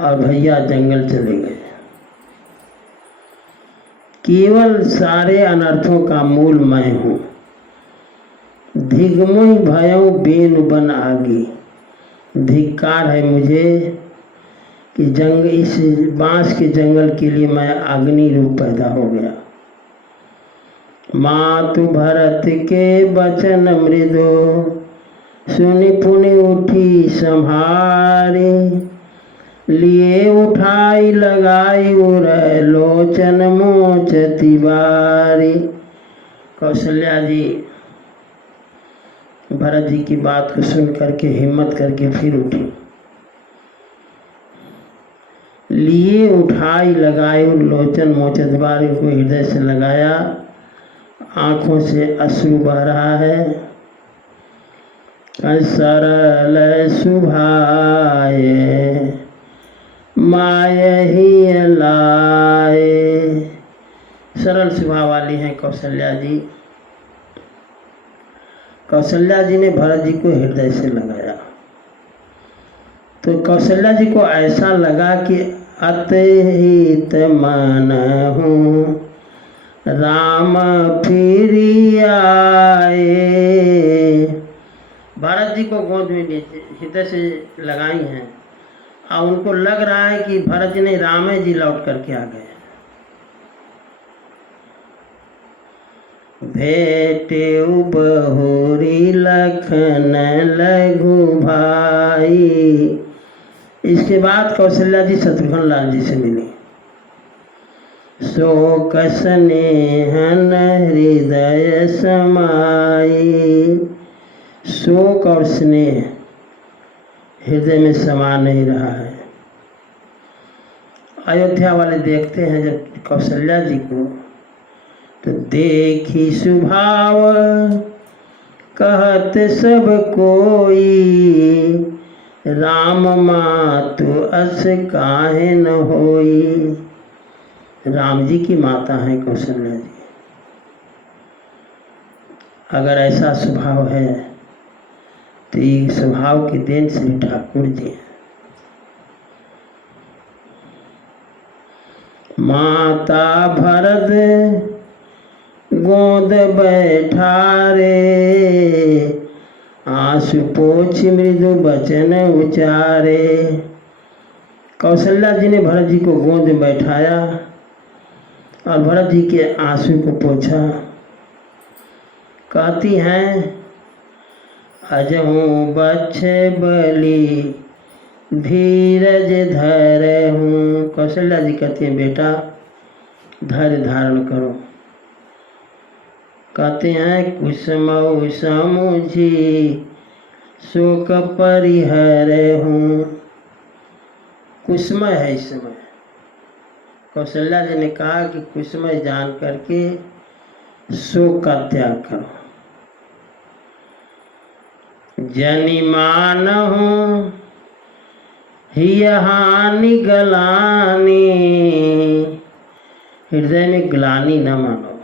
और भैया जंगल चले गए। केवल सारे अनर्थों का मूल मैं हूँ। धिगमुई भयों बेनु बन आगी। धिक्कार है मुझे कि इस बांस के जंगल के लिए मैं अग्नि रूप पैदा हो गया। मातु भरत के बचन मृदु, सुनि पुनि उठी संहारी। लिए उठाई लगाई उर लोचन मोच तिवारी। कौशल्या जी भरत जी की बात को सुन करके हिम्मत करके फिर उठी। लिए उठाई लगाई उर लोचन मोच तिवारी को हृदय से लगाया, आंखों से अश्रु बह रहा है। सरल सुभाए माय ही लाए। सरल स्वभाव वाली हैं कौशल्या जी। कौशल्या जी ने भरत जी को हृदय से लगाया, तो कौशल्या जी को ऐसा लगा कि अतहित मन हूँ राम फिरी आए। भरत जी को गोद में हृदय से लगाई हैं और उनको लग रहा है कि भरत जी ने राम जी लौट करके आ गए। भेटे बहुरी लखन लघु भाई। इसके बाद कौशल्या जी शत्रुघ्न लाल जी से मिली। शोक स्नेहन हृदय समाई। शोक और स्नेह हृदय में समा नहीं रहा है। अयोध्या वाले देखते हैं जब कौशल्या जी को, तो देखी सुभाव कहत सब कोई, राम मातु अस काहे न होई। राम जी की माता है कौशल्या जी। अगर ऐसा स्वभाव है तो ये स्वभाव की देन श्री ठाकुर जी हैं। माता भरत गोद बैठारे, आंसू पोछ मृदु बचन उचारे। कौशल्या जी ने भरत जी को गोद में बैठाया और भरत जी के आंसू को पोछा। कहती हैं अजहूँ बच्चे बलि धीरज धर हूँ। कौशल्या जी कहती हैं बेटा धैर्य धारण करो। कहते हैं कुसुमौ समुझी शोक परिहर हूँ। कुसुमय है इस समय। कौशल्या जी ने कहा कि कुसुमय जान करके शोक का त्याग करो। जनि मानहु हिय हानि गलानी, हृदय में ग्लानि न मानो।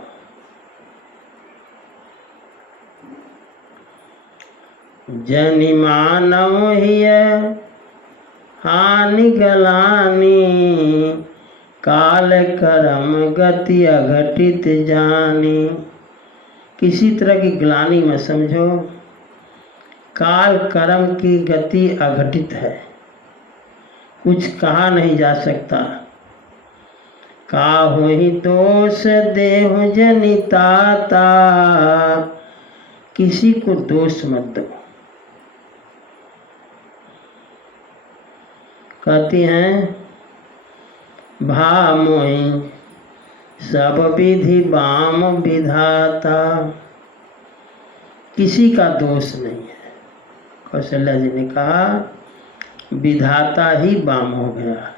जनि मानहु हिय हानि गलानी, काल कर्म गति अघटित जानी। किसी तरह की ग्लानि मत समझो। काल कर्म की गति अघटित है, कुछ कहा नहीं जा सकता। काहु ही दोष देहु जनिताता, किसी को दोष मत दो। कहती हैं भा मोहि सब विधि बाम विधाता, किसी का दोष नहीं है। कौशल्या जी ने कहा विधाता ही बाम हो गया।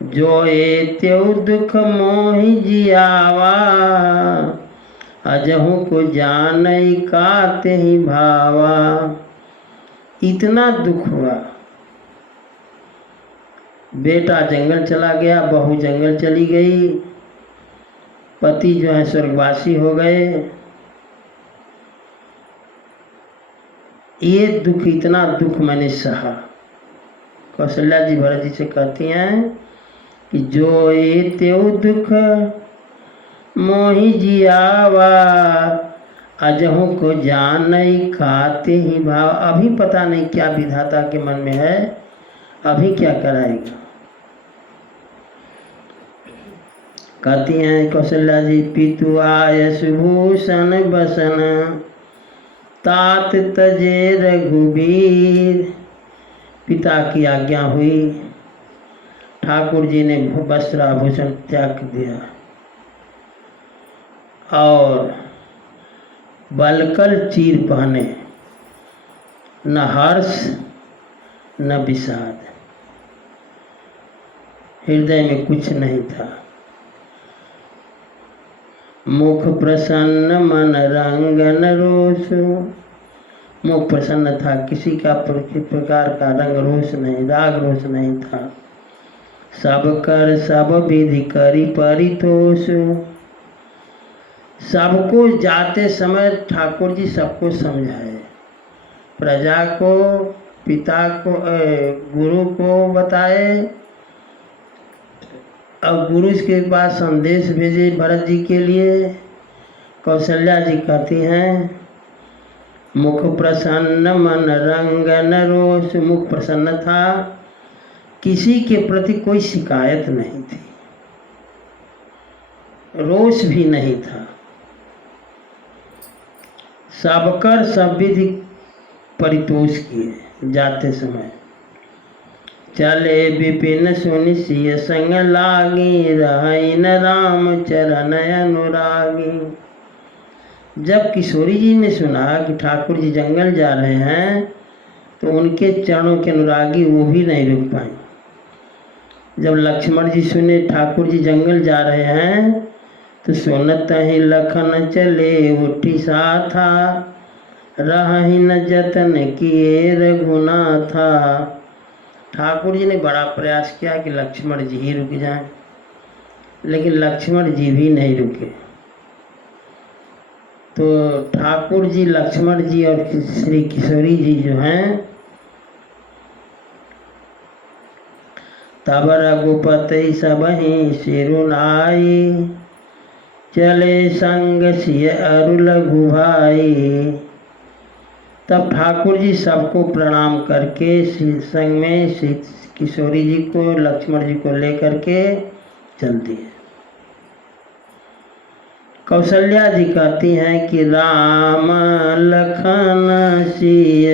जो एत्यु दुख मोहि जियावा, अजहू को जानई काते ही भावा। इतना दुख हुआ, बेटा जंगल चला गया, बहू जंगल चली गई, पति जो है स्वर्गवासी हो गए। ये दुख, इतना दुख मैंने सहा। कौशल्या जी भरत जी से कहती हैं कि जो ये त्यों दुख मोहि जियावा, अजहू को जानई खाते ही भाव। अभी पता नहीं क्या विधाता के मन में है, अभी क्या कराएगा। कहती हैं कौशल्या जी पितु आय सुभूषण बसन, तात तजे रघुबीर। पिता की आज्ञा हुई, ठाकुर जी ने वस्त्र आभूषण त्याग दिया और बलकल चीर पहने। न हर्ष न विषाद, हृदय में कुछ नहीं था। मुख प्रसन्न मन रंगन रोष, मुख प्रसन्न था, किसी का प्रकार का रंग रोष नहीं, राग रोष नहीं था। सब कर सब विधि करी परितोष, सबको जाते समय ठाकुर जी सबको समझाए। प्रजा को, पिता को, गुरु को बताए और गुरु के पास संदेश भेजे भरत जी के लिए। कौशल्या जी कहती हैं मुख प्रसन्न मन रंगन रोष। मुख प्रसन्न था, किसी के प्रति कोई शिकायत नहीं थी, रोष भी नहीं था। सबकर सब विधि परितोष किए जाते समय। चले विपिन सुनि सिय संग लागी, रहै न राम चरण अनुरागी। जब किशोरी जी ने सुना कि ठाकुर जी जंगल जा रहे हैं तो उनके चरणों के अनुरागी वो भी नहीं रुक पाए। जब लक्ष्मण जी सुने ठाकुर जी जंगल जा रहे हैं तो सुनत ही लखन चले उठी साथा, रहहि न जतन किए रघुनाथा। ठाकुर जी ने बड़ा प्रयास किया कि लक्ष्मण जी ही रुक जाएं, लेकिन लक्ष्मण जी भी नहीं रुके। तो ठाकुर जी, लक्ष्मण जी और श्री किशोरी जी जो हैं, तब रघुपति सबहि सिरुनाई, चले संग सिय अरु लघु भाई। तब ठाकुर जी सबको प्रणाम करके संग में श्री किशोरी जी को, लक्ष्मण जी को लेकर के चल दिए। कौशल्या जी कहती हैं कि राम लखन सिय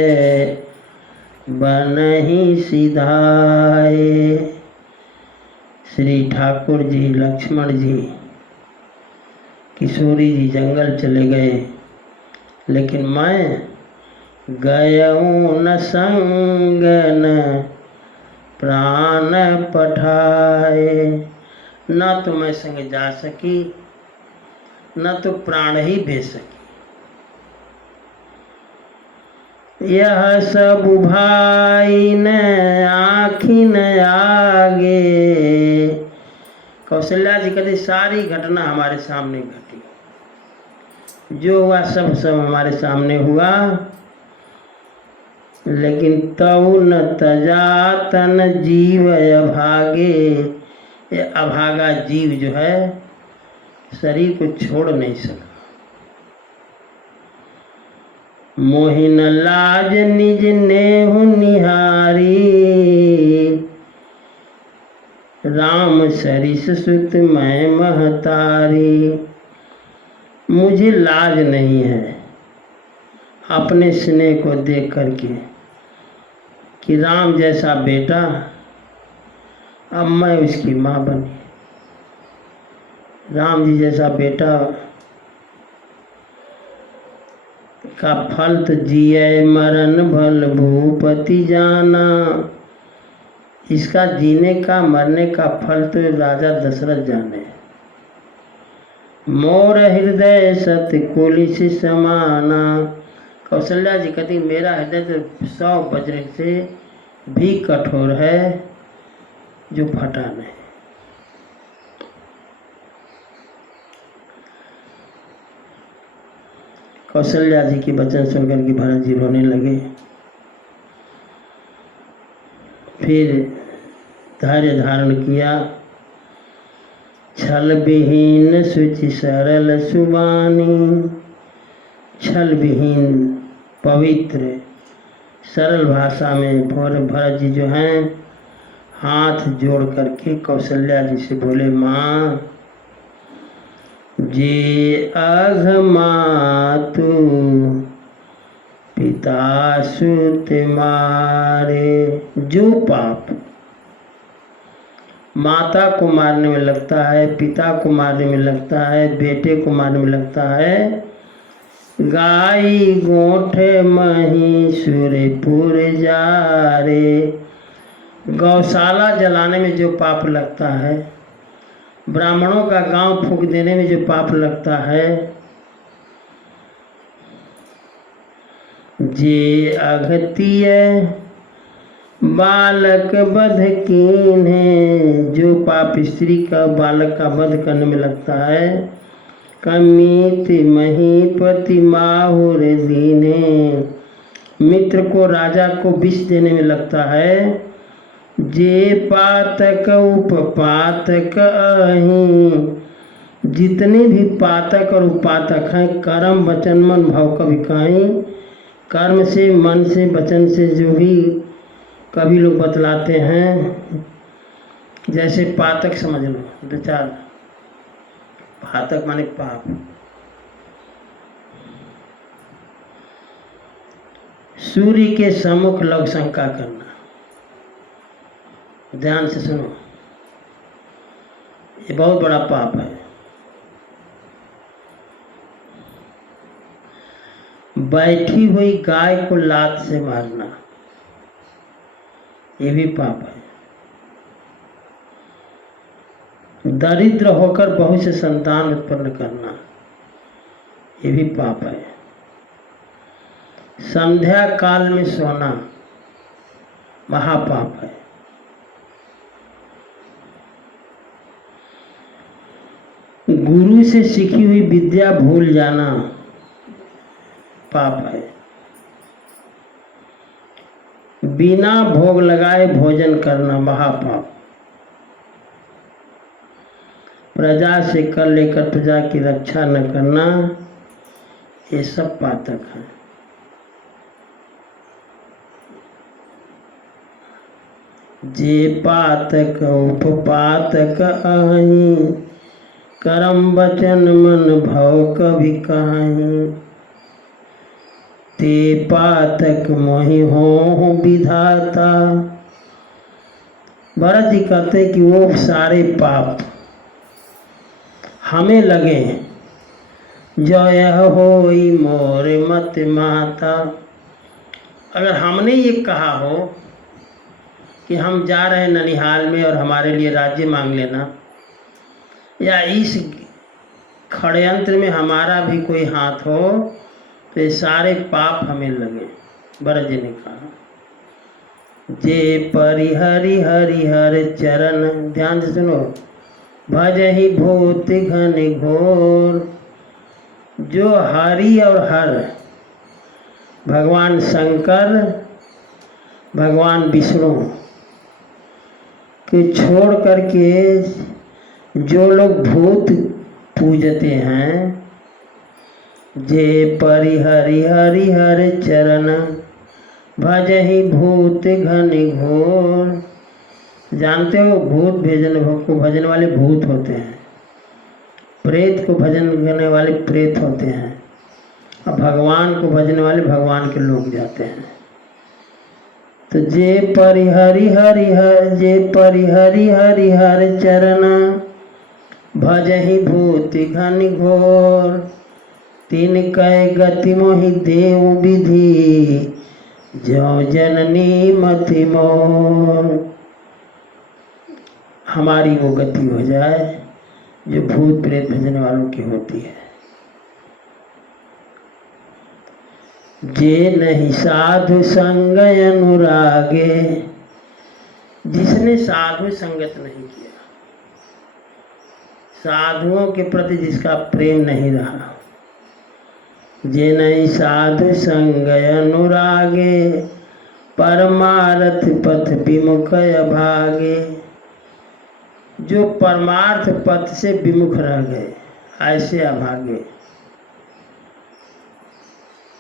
बनहि सिधाए। श्री ठाकुर जी, लक्ष्मण जी, किशोरी जी जंगल चले गए, लेकिन मैं गयऊँ न संग न प्राण पठाए। न तो मैं संग जा सकी, न तो प्राण ही भेज सकी। यह सब भाई न आँखिन आगे। कौशल्या जी कहती सारी घटना हमारे सामने घटी, जो हुआ सब हमारे सामने हुआ, लेकिन तऊ न तजा तन जीव अभागे। ये अभागा जीव जो है शरीर को छोड़ नहीं सका। मोहिन लाज निज नेहु निहारी, राम सरिस सुत मैं महतारी। मुझे लाज नहीं है अपने स्नेह को देख करके कि राम जैसा बेटा, अब मैं उसकी माँ बनी। राम जी जैसा बेटा का फल तो जिये मरण भल भूपति जाना। इसका जीने का मरने का फल तो राजा दशरथ जाने। मोर हृदय सत्य कुलिस समाना। कौशल्या जी कहती मेरा हृदय तो 100 वज्र से भी कठोर है, जो फटा नहीं। कौशल्या जी की वचन सुनकर के भरत जी रोने लगे। फिर धैर्य धारण किया। छल विहीन सुचि सरल सुबानी। छल विहीन पवित्र सरल भाषा में भरत जी जो हैं हाथ जोड़ करके कौशल्या जी से बोले, माँ जे अघ मातु पिता सुत मारे। जो पाप माता को मारने में लगता है, पिता को मारने में लगता है, बेटे को मारने में लगता है, गाई गोठे मही सूर्यपुर जा रे। गौशाला जलाने में जो पाप लगता है, ब्राह्मणों का गांव फूंक देने में जो पाप लगता है, जे अघतिय बालक वध कीन्हे। जो पाप स्त्री का बालक का वध करने में लगता है, कमित महीपति माहुर दीने। मित्र को, राजा को विष देने में लगता है, जे पातक उपपातक अहि। जितने भी पातक और उपातक हैं, कर्म वचन मन भाव कभी कहीं, कर्म से, मन से, वचन से जो भी कभी लोग बतलाते हैं, जैसे पातक समझ लो, 2-4 पातक माने पाप। सूर्य के सम्मुख लव शंका करना, ध्यान से सुनो, ये बहुत बड़ा पाप है। बैठी हुई गाय को लात से मारना, ये भी पाप है। दरिद्र होकर बहुत से संतान उत्पन्न करना, ये भी पाप है। संध्या काल में सोना महापाप है। गुरु से सीखी हुई विद्या भूल जाना पाप है। बिना भोग लगाए भोजन करना महापाप। प्रजा से कर लेकर प्रजा की रक्षा न करना, ये सब पातक है। जे पातक उपपातक आही, करम वचन मन भव कभी कहाही। ते पातक मोहि हो विधाता। भरत जी कहते कि वो सारे पाप हमें लगे जो यह होई मोर मत माता। अगर हमने ये कहा हो कि हम जा रहे हैं ननिहाल में और हमारे लिए राज्य मांग लेना, या इस षड्यंत्र में हमारा भी कोई हाथ हो, तो ये सारे पाप हमें लगे। भरत जी ने कहा जे परिहरि हरिहर चरण, ध्यान से सुनो, भजहि भूत घन घोर। जो हरि और हर भगवान शंकर भगवान विष्णु के छोड़ करके जो लोग भूत पूजते हैं, जे परिहरि हरिहर चरण भजहि भूत घन घोर। जानते हो भूत भजन वाले भूत होते हैं, प्रेत को भजन करने वाले प्रेत होते हैं, और भगवान को भजने वाले भगवान के लोग जाते हैं। तो जे परिहरि हरिहर चरण भजहि भूत घन घोर। तीन कै गति मोहि देव विधि, जो जननी मति मोर। हमारी वो गति हो जाए जो भूत प्रेत भजन वालों की होती है। जे नहीं साधु संग अनुरागे, जिसने साधु संगत नहीं किया, साधुओं के प्रति जिसका प्रेम नहीं रहा। जे नहीं साधु संग अनुरागे, परमार्थ पथ विमुख अभागे। जो परमार्थ पथ से विमुख रह गए, ऐसे अभागे।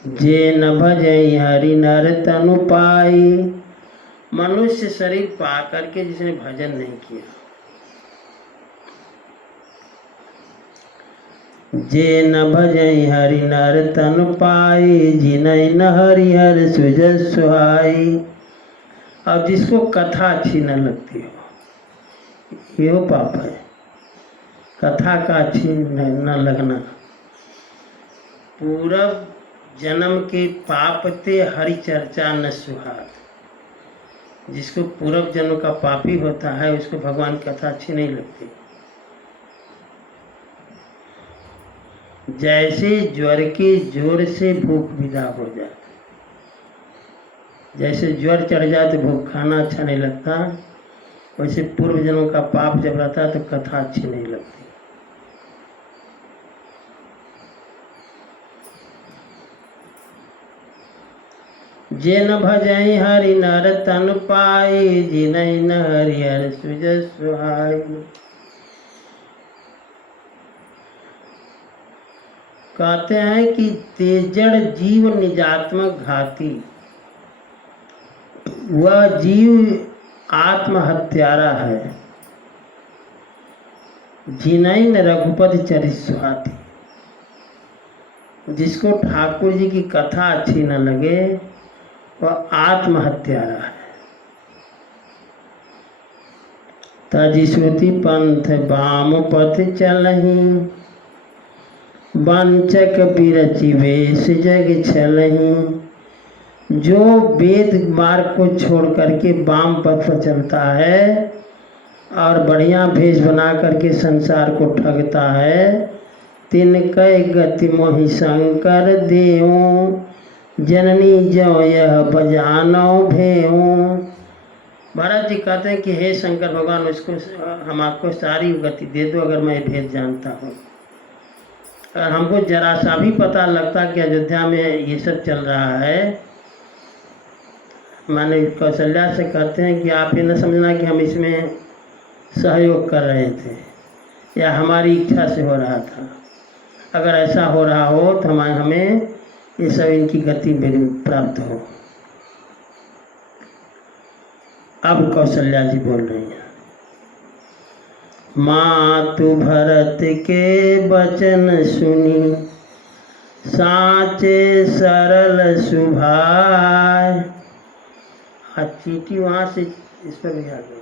जे न भजई हरि नर तनु पाई, मनुष्य शरीर पा करके जिसने भजन नहीं किया। जे न भजई हरि नर तनु पाई, जिनई न हरि हर सुजस सुहाई। अब जिसको कथा अच्छी न लगती हो, ये पाप है। कथा का अच्छी न लगना। पूरब जन्म के पाप ते हरि चर्चा न सुहाग। जिसको पूर्व जन्म का पापी होता है उसको भगवान की कथा अच्छी नहीं लगती। जैसे ज्वर के जोर से भूख विदा हो जाए, जैसे ज्वर चढ़ जाए तो भूख खाना अच्छा नहीं लगता, वैसे पूर्व जन्म का पाप जब रहता है तो कथा अच्छी नहीं लगती। जे न भजई हरि नर तन पाई, जिनई न हरि हर सुजस सुहाई। कहते हैं कि तेजड़ जीव निजात्मक घाती, वह जीव आत्महत्यारा है। जिनई न रघुपति चरित सुहाती, जिसको ठाकुर जी की कथा अच्छी न लगे वह आत्महत्यारा है। तजि श्रुति पंथ वाम पथ चलहि, वंचक बिरचि वेश जग छलहि। जो वेद मार्ग को छोड़ करके वाम पथ पर चलता है और बढ़िया भेष बना करके संसार को ठगता है, तिनकै गति मोहि शंकर देऊ, जननी जो यह बजानो भेऊ। भरत जी कहते हैं कि हे शंकर भगवान, उसको हम आपको सारी गति दे दो अगर मैं भेद जानता हूँ। अगर हमको जरा सा भी पता लगता कि अयोध्या में ये सब चल रहा है, माने कौशल्या से कहते हैं कि आप ये न समझना कि हम इसमें सहयोग कर रहे थे या हमारी इच्छा से हो रहा था। अगर ऐसा हो रहा हो तो हमें ये सब इनकी गति प्राप्त हो। अब कौशल्या जी बोल रही हैं, मातु भरत के वचन सुनी, साचे सरल सुभाय। चीटी वहाँ से इस पर भी आ गई।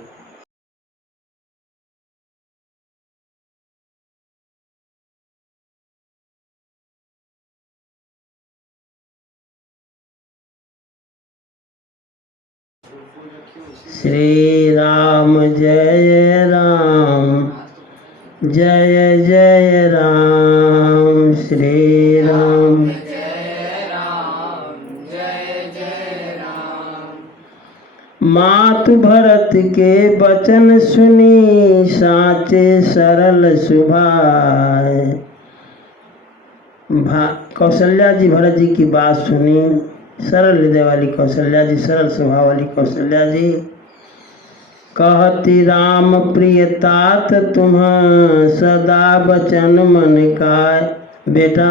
श्री राम जय राम, जय जय राम। श्री राम जय राम, जय जय राम। मातु भरत के वचन सुनी, साचे सरल सुभाय। कौशल्या जी भरत जी की बात सुनी, सरल हृदय वाली कौशल्या जी, सरल स्वभाव वाली कौशल्या जी। कहती राम प्रिय तात तुम, सदा वचन मन का। बेटा,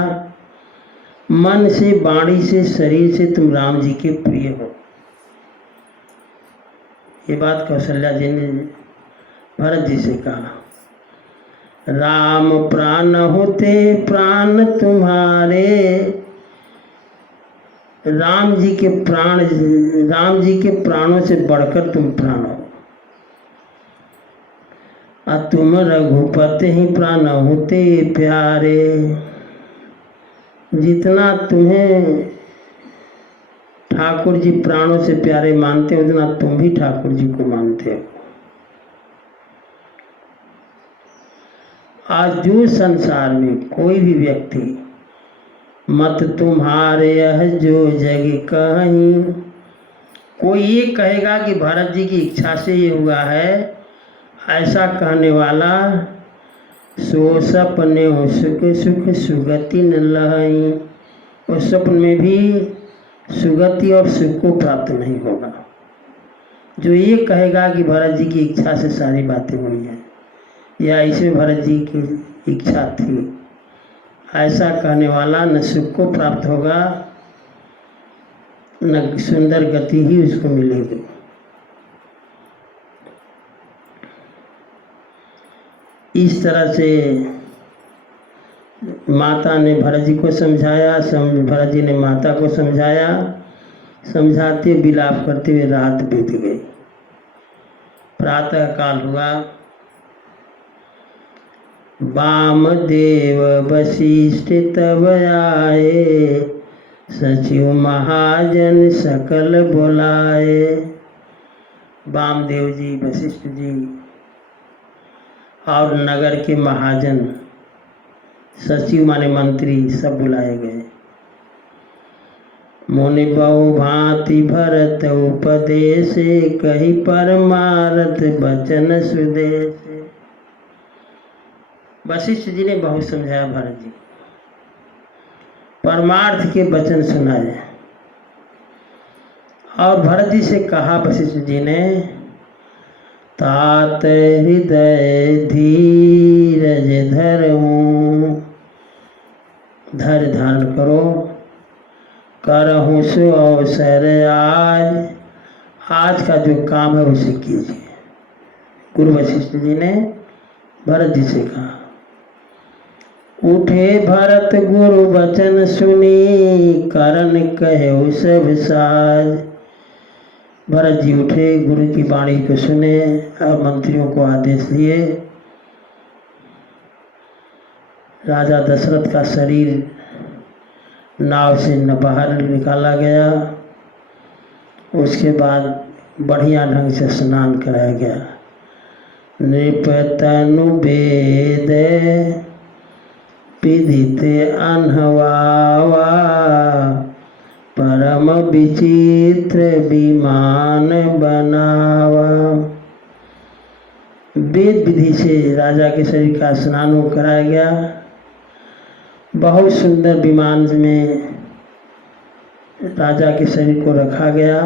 मन से, वाणी से, शरीर से तुम राम जी के प्रिय हो। ये बात कौशल्या जी ने भरत जी से कहा। राम प्राण होते प्राण तुम्हारे, राम जी के प्राण, राम जी के प्राणों से बढ़कर तुम प्राण हो। तुम रघुपति ही प्राण होते प्यारे। जितना तुम्हें ठाकुर जी प्राणों से प्यारे मानते हो, उतना तुम भी ठाकुर जी को मानते हो। आज जो संसार में कोई भी व्यक्ति मत तुम्हारे यह जो जग कहीं, कोई ये कहेगा कि भरत जी की इच्छा से ये हुआ है, ऐसा कहने वाला सो सपने हो सुख सुख सुगति न लहई। उस स्वप्न में भी सुगति और सुख को प्राप्त नहीं होगा। जो ये कहेगा कि भरत जी की इच्छा से सारी बातें हुई हैं या इसमें भरत जी की इच्छा थी, ऐसा कहने वाला न सुख को प्राप्त होगा न सुंदर गति ही उसको मिलेगी। इस तरह से माता ने भरत जी को समझाया, भरत जी ने माता को समझाया। समझाते विलाप करते हुए रात बीत गई। प्रातः काल हुआ। वामदेव वशिष्ठ तब आए, सचिव महाजन सकल बुलाए। वामदेव जी, वशिष्ठ जी और नगर के महाजन, सचिव माने मंत्री, सब बुलाए गए। मुनि बहु भांति भरत उपदेश, कही परमारथ बचन सुदेश। वशिष्ठ जी ने बहुत समझाया भरत जी, परमार्थ के वचन सुनाए। और भरत जी से कहा वशिष्ठ जी ने, तात हृदय धीरज धरऊं, धैर्य धारण करो, करहूँ सो अवसर आज का जो काम है उसे कीजिए। गुरु वशिष्ठ जी ने भरत जी से कहा। उठे भरत गुरु वचन सुनी, करन कहे सब साज। भरत जी उठे, गुरु की वाणी को सुने और मंत्रियों को आदेश दिए। राजा दशरथ का शरीर नाव से न बाहर निकाला गया। उसके बाद बढ़िया ढंग से स्नान कराया गया। नृपतनु वेद विदित अनहवावा, परम विचित्र विमान बनावा। वेद विधि से राजा के शरीर का स्नान कराया गया। बहुत सुंदर विमान में राजा के शरीर को रखा गया।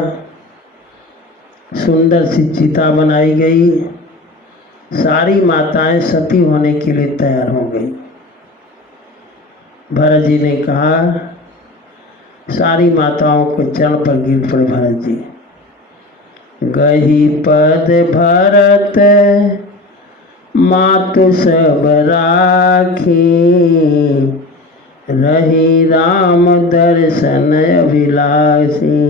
सुंदर सी चिता बनाई गई। सारी माताएं सती होने के लिए तैयार हो गई। भरत जी ने कहा, सारी माताओं को चरण पर गिर पड़े भरत जी। गही पद भरत मातु सब राखी, रही राम दर्शन अभिलाषी।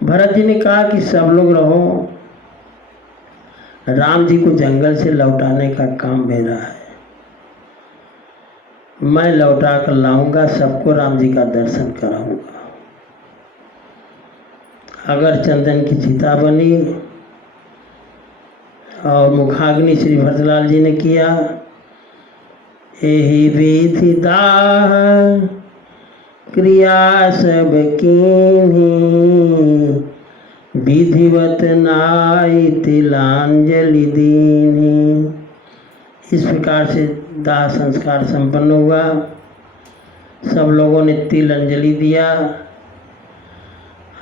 भरत जी ने कहा कि सब लोग रहो, राम जी को जंगल से लौटाने का काम मेरा है। मैं लौटा कर लाऊंगा, सबको राम जी का दर्शन कराऊंगा। अगर चंदन की चिता बनी और मुखाग्नि श्री भरतलाल जी ने किया। एहि विधि दाह क्रिया सब कीन्ही, विधिवत नाई तिलांजलि दीनी। इस प्रकार से दाह संस्कार संपन्न हुआ। सब लोगों ने तिल अंजलि दिया।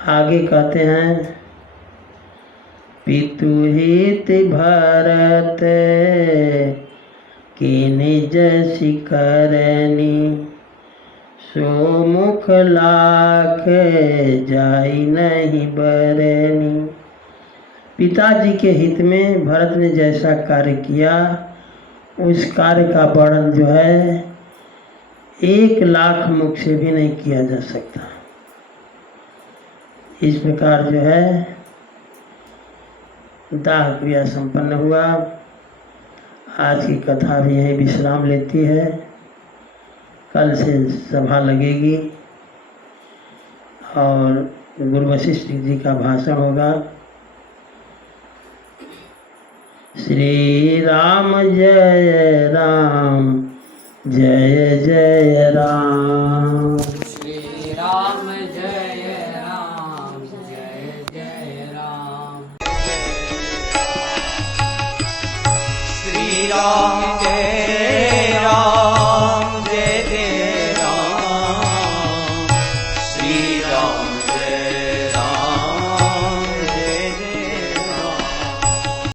आगे कहते हैं, पितु हित भरत कीन्ही जैसी करनी, सो मुख लाख जाई नहीं बरनी। पिताजी के हित में भरत ने जैसा कार्य किया, उस कार्य का वर्णन जो है 1,00,000 मुख से भी नहीं किया जा सकता। इस प्रकार जो है दाह क्रिया संपन्न हुआ। आज की कथा भी यहीं विश्राम लेती है। कल से सभा लगेगी और गुरु वशिष्ठ जी का भाषण होगा। श्री राम जय राम, जय जय राम। श्री राम जय राम, जय जय राम। श्री राम